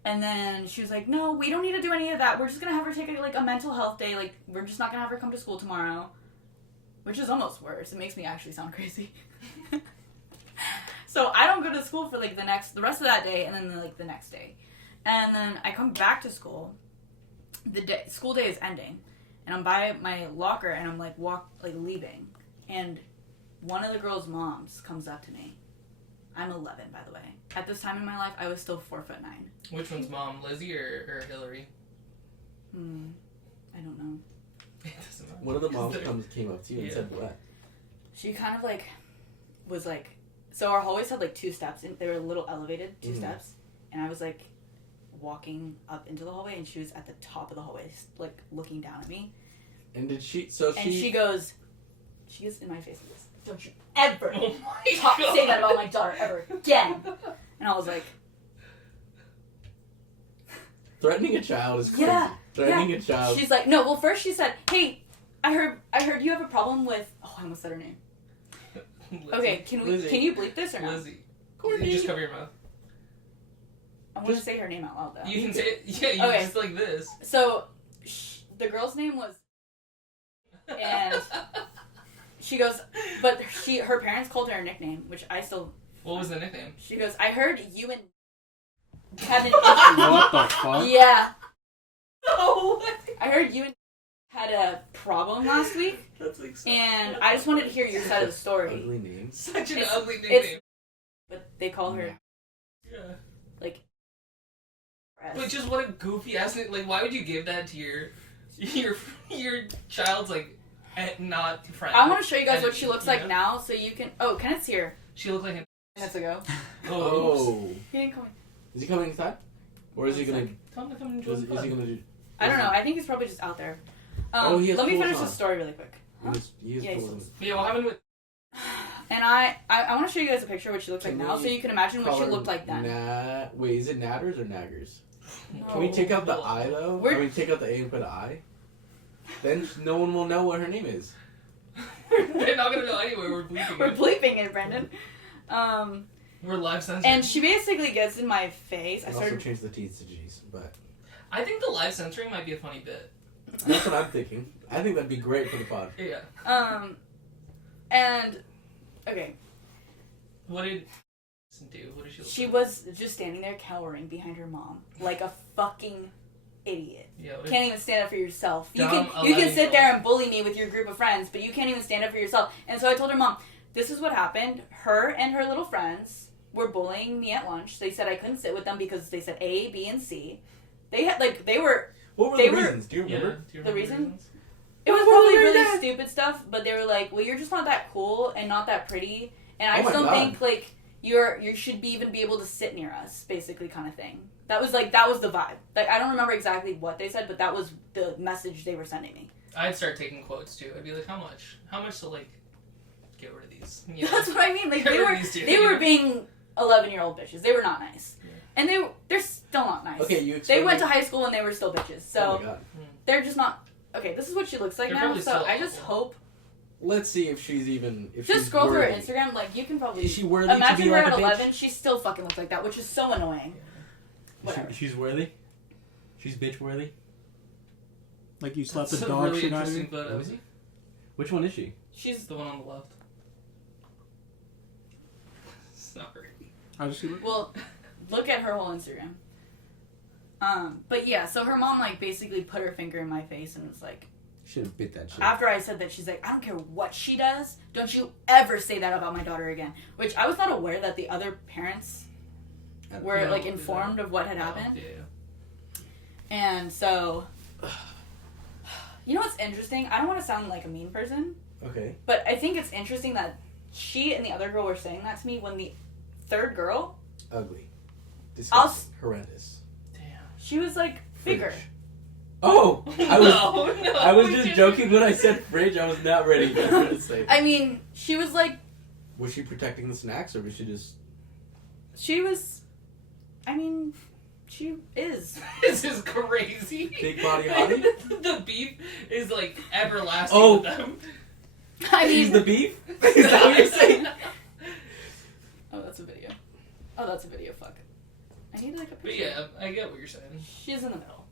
And then she was like, no, we don't need to do any of that. We're just gonna have her take a mental health day. Like, we're just not gonna have her come to school tomorrow. Which is almost worse. It makes me actually sound crazy. So I don't go to school for like the rest of that day and then the next day. And then I come back to school. School day is ending. And I'm by my locker and I'm like leaving. And one of the girls' moms comes up to me. I'm 11, by the way. At this time in my life, I was still 4'9". Which one's mom, Lizzie or Hillary? I don't know. It doesn't matter. One of the moms came up to you and Yeah. said what? She kind of was like, so our hallways had like 2 steps, and they were a little elevated, 2 steps, and I was like walking up into the hallway, and she was at the top of the hallway, like looking down at me. And did she? And she goes in my face and goes, "Don't you ever Oh my God. say that about my daughter ever again." And I was like, Threatening a child is crazy. Yeah, Threatening a child. she's like, no. Well, first she said, "Hey, I heard you have a problem with." Oh, I almost said her name. Lizzie. Okay, can you bleep this or not? Lizzie. Courtney. You just cover your mouth. I want to say her name out loud though. You can say it. Yeah, you Okay. just like this. So, the girl's name was, and she goes, but her parents called her a nickname, which I still. What was the nickname? She goes, "I heard you and had an issue." What the fuck? Yeah, No way. I heard you and had a problem last week, That's like so and I just wanted to hear your side of the story. Ugly names. such an It's- ugly nickname. But they call her Yeah. like. But just what a goofy ass name. Like, why would you give that to your child's like not friend? I want to show you guys what And, she looks you like know? now, so you can. Oh, Kenneth's here. She looked like an. Minutes ago. Oh. He didn't call me. Is he coming inside? Or is he gonna? Tell him to come and Is, join is the he club. gonna do? I don't know. I think he's probably just out there. He has let me clothes finish on. the story really quick. He is Yeah, he's cool. Yeah, what happened with? And I want to show you guys a picture of what she looks like Can now, we so you can imagine what Call she her looked like then. Wait, is it Natters or Naggers? Can we take out the Whoa. I though? We're- I mean, take out the A and put an I. Then no one will know what her name is. They're not gonna know anyway. We're bleeping We're it. bleeping it, Brendan. We're live censoring. And she basically gets in my face. I And also started. change the T's to G's, but I think the live censoring might be a funny bit. that's what I'm thinking. I think that'd be great for the pod. Yeah. And okay, What did do? What did she? Look she like? was just standing there cowering behind her mom, like a fucking idiot. Yeah. What Can't even stand up for yourself. You Dumb can sit 11-year-old. there and bully me with your group of friends, but you can't even stand up for yourself. And so I told her mom, this is what happened. Her and her little friends were bullying me at lunch. They said I couldn't sit with them because they said A, B, and C. They had they were. What were They the were- reasons? Do you Yeah. remember? Do you The remember reason? reasons? It was What were probably they really at? stupid stuff, but they were like, well, you're just not that cool and not that pretty, and I Oh just my don't God. think like you should be even be able to sit near us, basically, kind of thing. That was the vibe. Like I don't remember exactly what they said, but that was the message they were sending me. I'd start taking quotes too. I'd be like, how much? How much to like get rid of these? You know? That's what I mean. Like Get they rid of were these two, they you were know? being 11-year-old bitches. They were not nice, Yeah. and they're still not nice. Okay, you. They explained went to it. high school and they were still bitches. Oh So my God. they're just not. Okay, this is what she looks like They're now. probably So still I just awful. hope. Let's see if she's even. If Just she's scroll through her worthy. Instagram. Like you can probably. Is she worthy to Imagine be her like at a bitch? 11. She still fucking looks like that, which is so annoying. Whatever. She's worthy. She's bitch worthy. Like you slapped That's the a dog really shit out of interesting you. photo. Is he? Which one is she? She's The one on the left. Sorry. How does she look? well. Look at her whole Instagram. But yeah, so her mom like basically put her finger in my face and was like, Should have bit that shit. after I said that, she's like, I don't care what she does, don't you ever say that about my daughter again. Which I was not aware that the other parents were Yeah, like did informed of what had Oh, happened. yeah. And so, you know what's interesting? I don't want to sound like a mean person, Okay. but I think it's interesting that she and the other girl were saying that to me when the third girl, Ugly. I'll Disgusting. Horrendous. Damn. she was like bigger. Fridge. Oh! I was. no, I was we just didn't. joking when I said fridge. I was not ready for her to say. I mean, she was like, Was she protecting the snacks, or was she just? she was, I mean, she is. This is crazy. Big body hottie? The beef is like everlasting Oh. with them. I She's mean, the beef. Is that what you're saying? oh, that's a video. Oh, that's a video. Fuck. I need like a But picture. yeah, I get what you're saying. She's in the middle.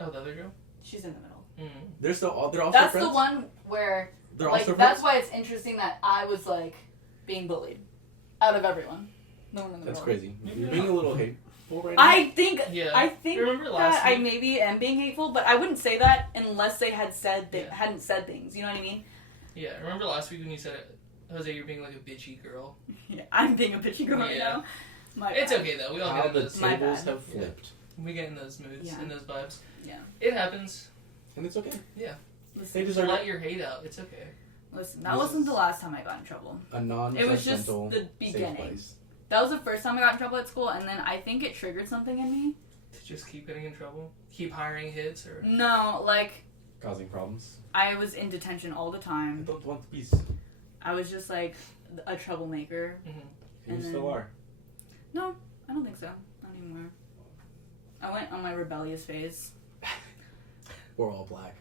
Oh, the other girl? She's in the middle. Mm. They're still. They're also That's friends. the one where, They're like, also that's friends. why it's interesting that I was like being bullied out of everyone. No one in the That's middle. crazy. Maybe You're not. being a little hateful right now. I think Yeah. I think You remember last that I week? maybe am being hateful, but I wouldn't say that unless they had said Yeah. hadn't said things. You know what I mean? Yeah, remember last week when you said, Jose, you're being like a bitchy girl? Yeah, I'm being a bitchy girl right Yeah. now. My It's bad. okay though, we all How get in the those. My tables bad. have flipped, We get in those moods, Yeah. in those vibes. Yeah. It happens. and it's okay. They Listen, deserve Let it. your hate out. It's okay. listen, that This wasn't is- the last time I got in trouble. A non-judgmental, It was just the safe beginning. place. That was the first time I got in trouble at school, and then I think it triggered something in me. To just keep getting in trouble? Keep hiring hits or. No, like, Causing problems. I was in detention all the I time. don't want the peace. I was just like a troublemaker. And And you still then- are. No, I don't think so. Not anymore. I went on my rebellious phase. We're all black.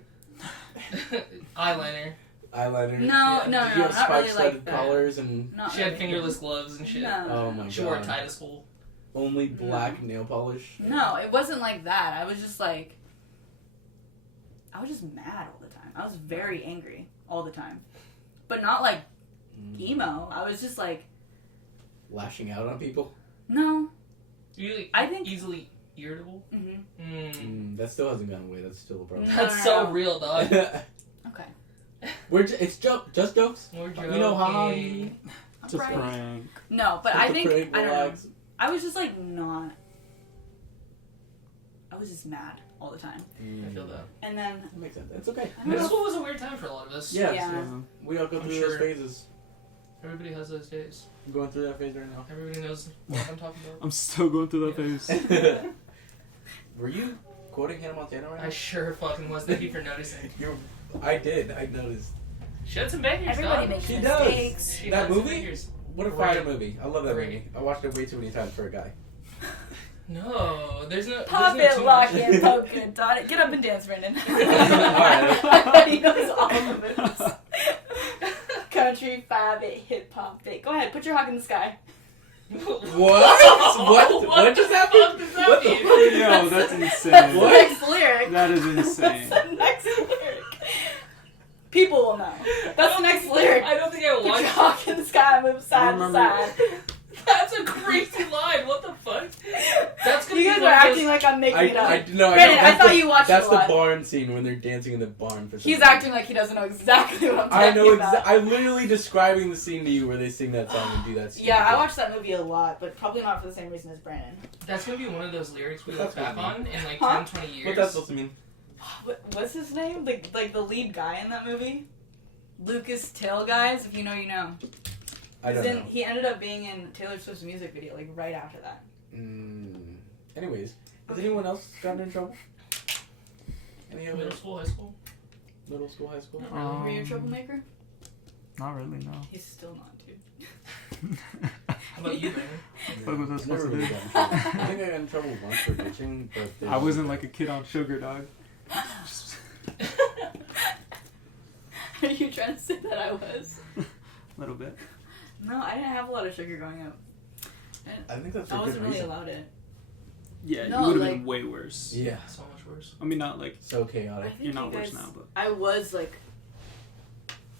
Eyeliner. Eyeliner. No, Yeah. no, Did no, you have not really spike-studded like that. collars and Not She had really. fingerless gloves and shit. No. oh my She wore a god, Titus hole. only black nail polish? No, it wasn't like that. I was just like, I was just mad all the time. I was very angry all the time, but not like emo. I was just like, Lashing out on people. no. You I think- easily irritable. Mm-hmm. Mm. That still hasn't gone away. That's still a problem. No, That's no, so no. real, dog. Okay. It's just jokes. We're joking. You know how you It's a Right. prank. No, but put I the think prank I don't know. relax. I was just like not. I was just mad all the time, I feel that. and then That makes sense. It's okay. I don't Middle know. school was a weird time for a lot of us. Yeah. Yeah. We all go I'm through sure. those phases. Everybody has those days. I'm going through that phase right now. Everybody knows what I'm talking about. I'm still going through that phase. Were you quoting Hannah Montana right I now? sure fucking was. Thank you for noticing. I did. I noticed. She had some bangers, Everybody dog. makes She mistakes. She That had some movie? bangers. What a Great. fire movie. I love that Great. movie. I watched it way too many times for a guy. No, there's no. Pop there's it, no lock tune. it, poke it, dot it. Get up and dance, Brandon. Alright. He knows all of it. Country, 5-8, hip hop, it. Go ahead, put your hawk in the sky. What? What just happened? What does that What the mean? fuck? Yo, that's insane. That's the What? next lyric. That is insane. That's the next lyric. People will know. That's the next lyric. I don't think I Put your watched. hawk in the sky, move side to remember- side. That's a crazy line. What the fuck? That's gonna You be guys one are of those- acting like I'm making it up. No, Brandon, I that's thought the- you watched That's it a the lot. barn scene when they're dancing in the barn. For some He's reason. acting like he doesn't know exactly what I'm talking I know about. exactly. I'm literally describing the scene to you where they sing that song and do that. Yeah, I watched that movie a lot, but probably not for the same reason as Brandon. That's gonna be one of those lyrics we That's look back what on in like Huh? 10, 20 years. What that's supposed to mean? What's his name? Like the lead guy in that movie? Lucas Till, guys. If you know, you know. I don't know. He ended up being in Taylor Swift's music video, like right after that. Anyways, has anyone else gotten in trouble? Any Middle other school, high school. middle school, high school? Were you a troublemaker? Not really, no. He's still not, dude. How about you, man? What was I Never supposed to really do? got in trouble. I think I got in trouble once for ditching, but I wasn't like a kid on sugar, dog. Are you trying to say that I was? A little bit. No, I didn't have a lot of sugar growing up. I think that's a I good wasn't really reason. allowed it. Yeah, No, you would have like- been way worse. Yeah, So much worse. I mean, not like so I chaotic, think you're not you worse guys- now, but I was like,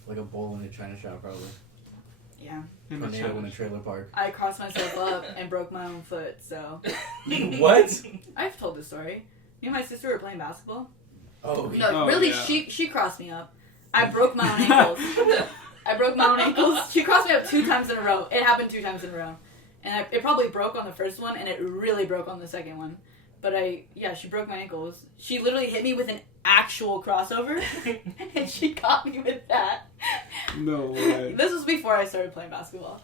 like a bull in a china shop, probably. yeah. in the Tornado in a challenge. trailer park. I crossed myself up and broke my own foot, so. What? I've told this story. Me and my sister were playing basketball. Oh, No, Oh, really, yeah. she crossed me up. I broke my own ankles. I broke my own ankles. She crossed me up 2 times in a row. It happened 2 times in a row. And it probably broke on the first one, and it really broke on the second one. But she broke my ankles. She literally hit me with an actual crossover, and she got me with that. No way. This was before I started playing basketball.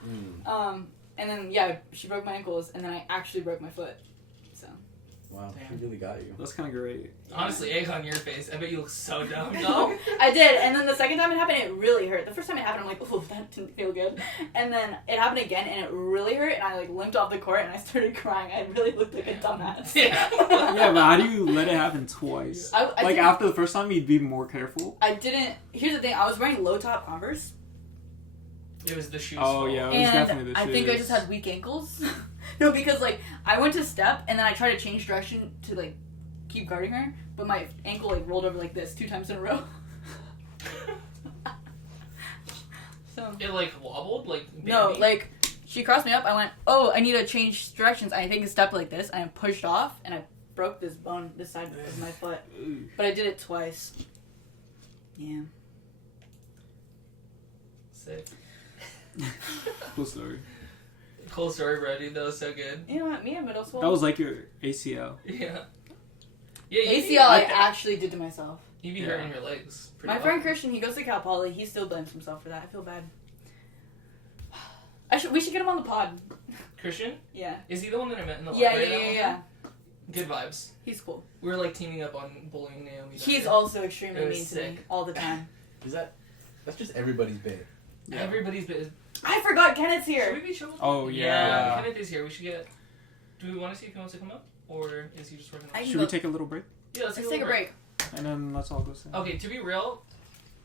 Mm. And then, she broke my ankles, and then I actually broke my foot. So. Wow, Damn. she really got you. That's kind of great. Honestly, egg on your face. I bet you look so dumb. No, I did, and then the second time it happened, it really hurt. The first time it happened, I'm like, oh, that didn't feel good. And then it happened again, and it really hurt, and I like limped off the court, and I started crying. I really looked like a dumbass. Yeah. Yeah, but how do you let it happen twice? I Like didn't- after the first time, you'd be more careful. I didn't. Here's the thing: I was wearing low top Converse, It was the shoes. Oh, fault. yeah. It was definitely and the I think I shoes. just had weak ankles. No, because like I went to step, and then I tried to change direction to like keep guarding her, but my ankle like rolled over like this 2 times in a row. So. It like wobbled, like No, baby? like she crossed me up. I went, oh, I need to change directions. I take a step like this, and I pushed off, and I broke this bone, this side of my foot. But I did it twice. Yeah. Sick. Cool story. Cool story, bro, dude. That was so good. You know what? Me in middle school. That was like your ACL. Yeah. Yeah. You ACL. I actually did to myself. You be Yeah. hurting your legs. Pretty My friend often. Christian, he goes to Cal Poly. He still blames himself for that. I feel bad. We should get him on the pod. Christian? Yeah. Is he the one that I met in the Yeah, library? yeah, that yeah, one yeah. time? Good vibes. He's cool. We were like teaming up on bullying Naomi. that He's day. also extremely It was mean to me sick. all the time. Is that's just everybody's bit. Yeah. Everybody's bit. I forgot Kenneth's Should here. we be chill? Oh, yeah. Kenneth is here. We should get. Do we want to see if he wants to come up, or is he just working? I On can Should go. we take a little break? Yeah, Let's take a break. And then let's all go sit. Okay, to be real,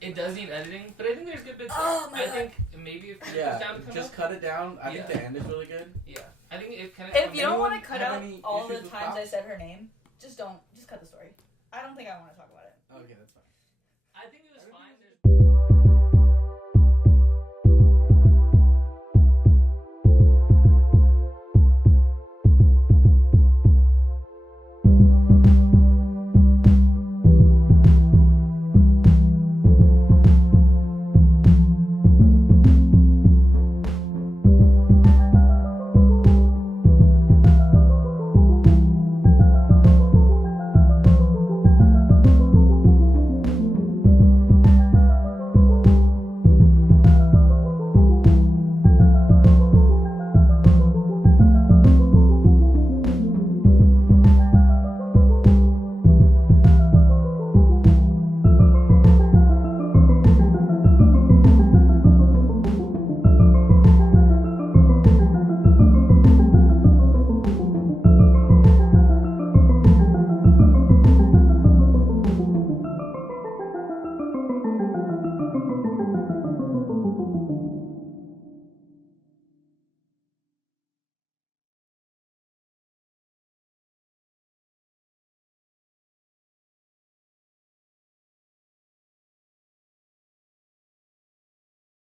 it does need editing, but I think there's good bits. Oh, there. my I think maybe if Kenneth Yeah, is down to come just up. cut it down. I think Yeah. the end is really good. Yeah, I think if Kenneth. If comes you don't up- want to Anyone cut have out any all the issues with times Pop? I said her name, just cut the story. I don't think I want to talk about it. Okay, that's fine.